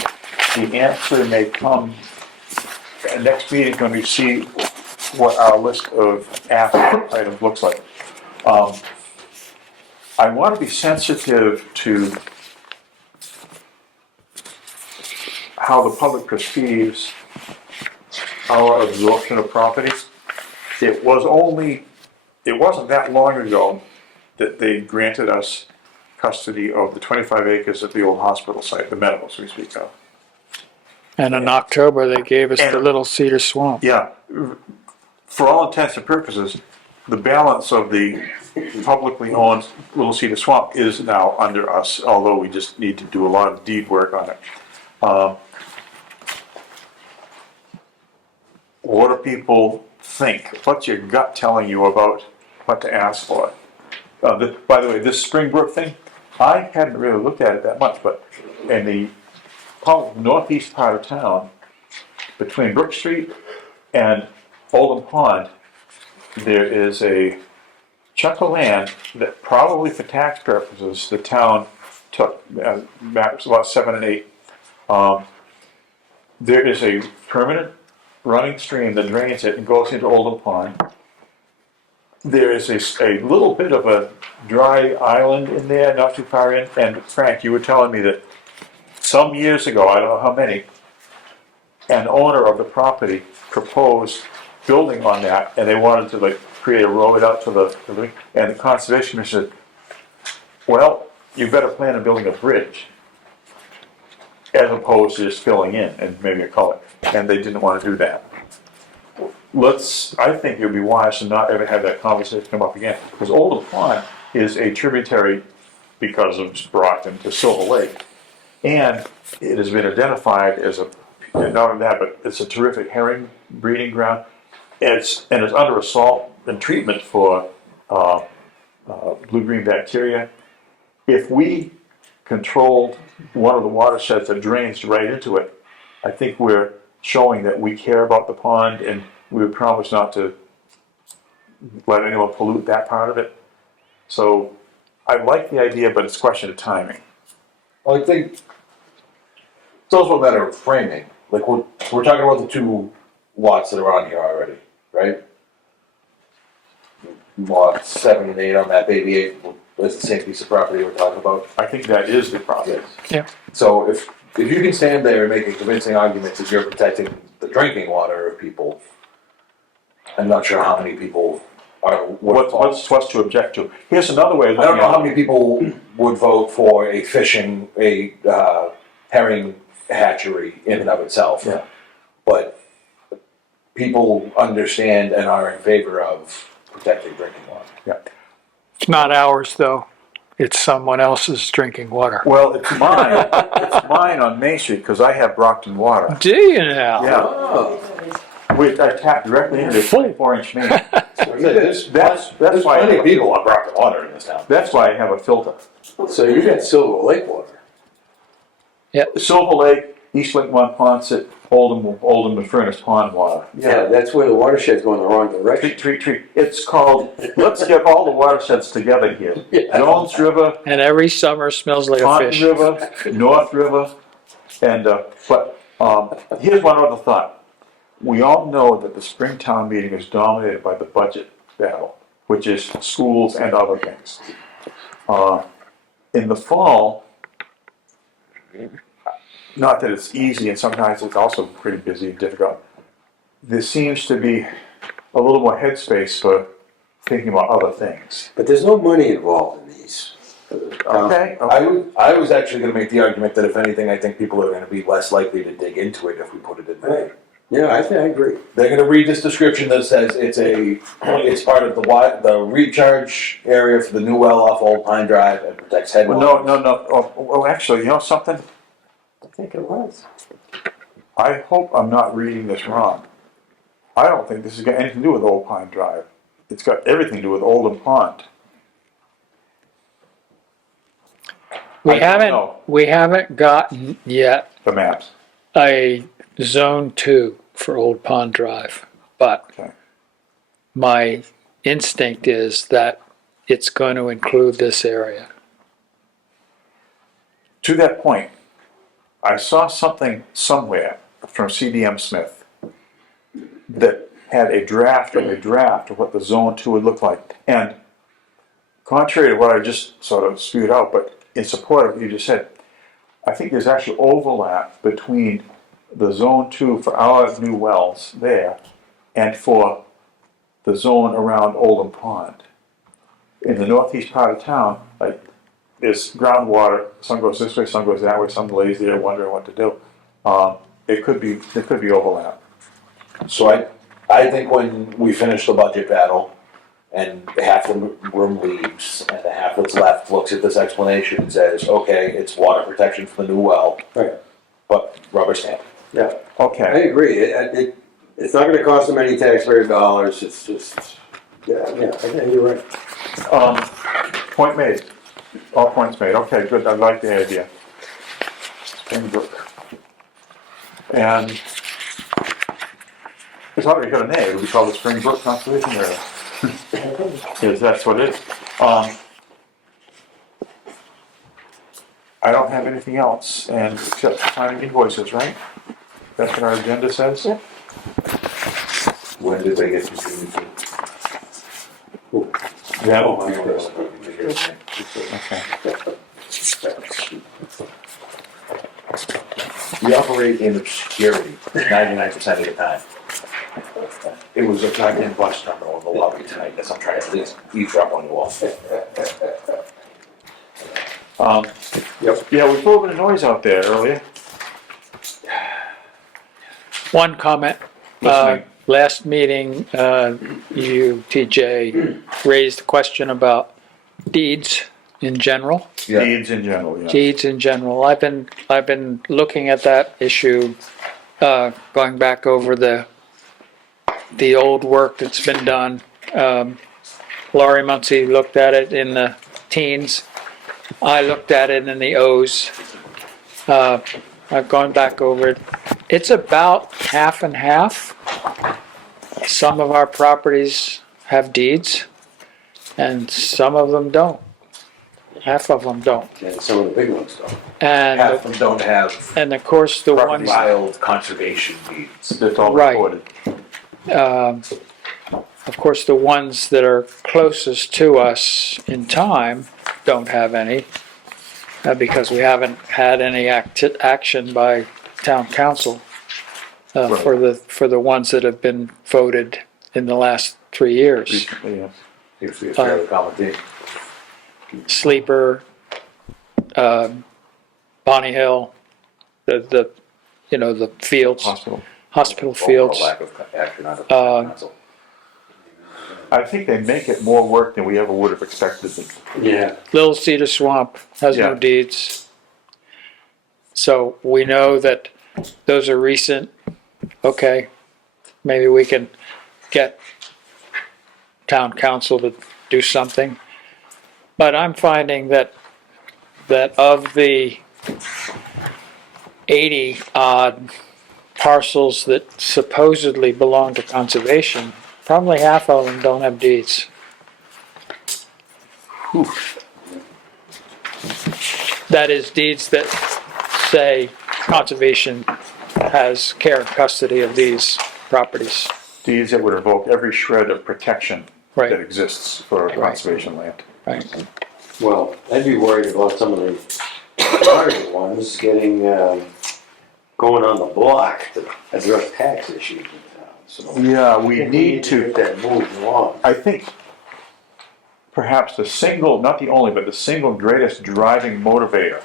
the answer may come, next meeting when we see what our list of ask items looks like. I want to be sensitive to how the public perceives our absorption of properties. It wasn't that long ago that they granted us custody of the 25 acres at the old hospital site, the Meadows we speak of. And in October, they gave us the Little Cedar Swamp. Yeah, for all intents and purposes, the balance of the publicly owned Little Cedar Swamp is now under us, although we just need to do a lot of deed work on it. What do people think? What's your gut telling you about what to ask for? By the way, this Springbrook thing, I hadn't really looked at it that much, but in the northeast part of town, between Brook Street and Oldham Pond, there is a chunk of land that probably for tax purposes the town took, maps about 7 and 8. There is a permanent running stream that drains it and goes into Oldham Pond. There is a little bit of a dry island in there, not too far in. And Frank, you were telling me that some years ago, I don't know how many, an owner of the property proposed building on that, and they wanted to create a road out to the, and the Conservation Commission said, well, you better plan on building a bridge, as opposed to just filling in and maybe a culvert. And they didn't want to do that. I think it would be wise to not ever have that conversation come up again, because Oldham Pond is a tributary because of Brockton to Silver Lake. And it has been identified as not only that, but it's a terrific herring breeding ground. It's under assault and treatment for blue-green bacteria. If we controlled one of the watersheds that drains right into it, I think we're showing that we care about the pond and we would promise not to let anyone pollute that part of it. So I like the idea, but it's a question of timing. Well, I think it's also a matter of framing. Like, we're talking about the two lots that are on here already, right? Lot 7 and 8 on that baby 8 is the same piece of property we're talking about. I think that is the problem. Yeah. So if you can stand there and make a convincing argument that you're protecting the drinking water of people, I'm not sure how many people are. What's to object to? Here's another way of I don't looking know at how it. many people would vote for a herring hatchery in and of itself. Yeah. But people understand and are in favor of protecting drinking water. Yeah. It's not ours, though. It's someone else's drinking water. Well, it's mine. It's mine on Main Street because I have Brockton water. Do you now? Yeah. Oh, I tap directly into the 24-inch main. There's That's why plenty of people on Brockton water in this town. That's why I have a filter. so you got Silver Lake water. Silver Lake, East Linkmont, Ponset, Oldham, and Furnace Pond water. Yeah, that's where the watershed's going the wrong direction. Treat. It's called, let's get all the watersheds together here. Jones River, And every summer smells like a Taunton fish. River, North River, and, here's one other thought. We all know that the Springtown meeting is dominated by the budget battle, which is schools and other things. In the fall, not that it's easy, and sometimes it's also pretty busy and difficult, there seems to be a little more headspace for thinking about other things. But there's no money involved in these. Okay? I was actually going to make the argument that if anything, I think people are going to be less likely to dig into it if we put it in there. Right. Yeah, I agree. They're going to read this description that says it's part of the recharge area for the new well off Old Pine Drive and protects headwaters. No. Oh, actually, you know something? I think it was. I hope I'm not reading this wrong. I don't think this has got anything to do with Old Pine Drive. It's got everything to do with Oldham Pond. I don't know. We haven't gotten yet The maps. a zone 2 for Old Pond Drive, but Okay. my instinct is that it's going to include this area. To that point, I saw something somewhere from CDM Smith that had a draft of what the Zone 2 would look like. And contrary to what I just sort of spewed out, but in support of what you just said, I think there's actually overlap between the Zone 2 for our new wells there and for the zone around Oldham Pond. In the northeast part of town, like, there's groundwater, some goes this way, some goes that way, some lays there wondering what to do. There could be overlap. So I think when we finish the budget battle and half the room leaves and the half that's left looks at this explanation and says, okay, it's water protection for the new well, Right. but rubber stamp. Yeah, I Okay, agree. It's not gonna cost them any taxpayer dollars. It's just, yeah, I think you're right. point made. All points made. Okay, good. I like the idea. Springbrook. And it's already got a name. It would be called the Springbrook Conservation Area. Yes, that's what it is. I don't have anything else, and except signing invoices, right? That's what our agenda says? Yep. When did they get confused? Yeah. We operate in obscurity 99% of the time. It was a goddamn bus terminal in the lobby tonight, as I'm trying to at least eavesdrop on you all. Yeah, we put a bit of noise out there earlier. One comment. Listening. Last meeting, you, TJ, raised a question about deeds in general. Yeah. Deeds in general, yeah. Deeds in general. I've been looking at that issue, going back over the old work that's been done. Laurie Muncy looked at it in the teens, I looked at it in the O's. I've gone back over it. It's about half and half. Some of our properties have deeds, and some of them don't. Half of them don't. And some of the big ones don't. And, Half of them don't have and of course, the ones, filed conservation deeds. That's all Right. recorded. of course, the ones that are closest to us in time don't have any, because we haven't had any action by town council for the ones that have been voted in the last 3 years. Recently, yes. Seems to be a fairly common thing. Sleeper, Bonnie Hill, the fields, hospital fields. Lack of action on the Uh, council. I think they make it more work than we ever would have expected them. Yeah. Little Cedar Swamp has no Yeah. deeds. So we know that those are recent. Okay, maybe we can get town council to do something. But I'm finding that of the 80 odd parcels that supposedly belong to conservation, probably half of them don't have deeds. That is, deeds that say conservation has care and custody of these properties. Deeds that would invoke every shred of protection Right. that exists for conservation land. Right. Well, I'd be worried about some of the larger ones getting, going on the block to address tax issues in town, so. Yeah, we need to. Get that moved along. I think perhaps the single, not the only, but the single greatest driving motivator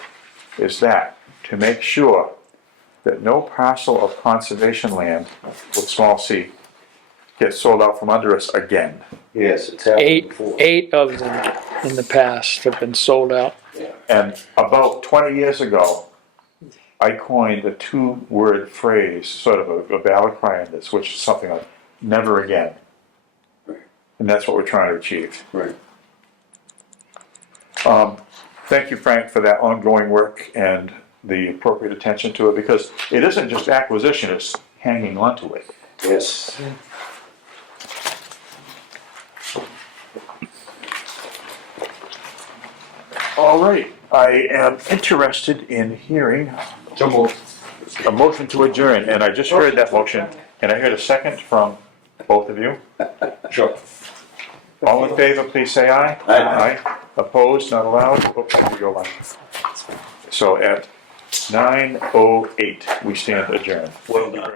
is that, to make sure that no parcel of conservation land with small c gets sold out from under us again. Yes, it's happened before. Eight of them in the past have been sold out. And about 20 years ago, I coined a two-word phrase, sort of a battle cry on this, which is something like, never again. And that's what we're trying to achieve. Right. Thank you, Frank, for that ongoing work and the appropriate attention to it, because it isn't just acquisition, it's hanging on to it. Yes. All right, I am interested in hearing a motion to adjourn, and I just heard that motion, and I heard a second from both of you. Sure. All in favor, please say aye. Aye. Opposed, not allowed. Oops, here we go, line. So at 9:08, we stand adjourned. Well done.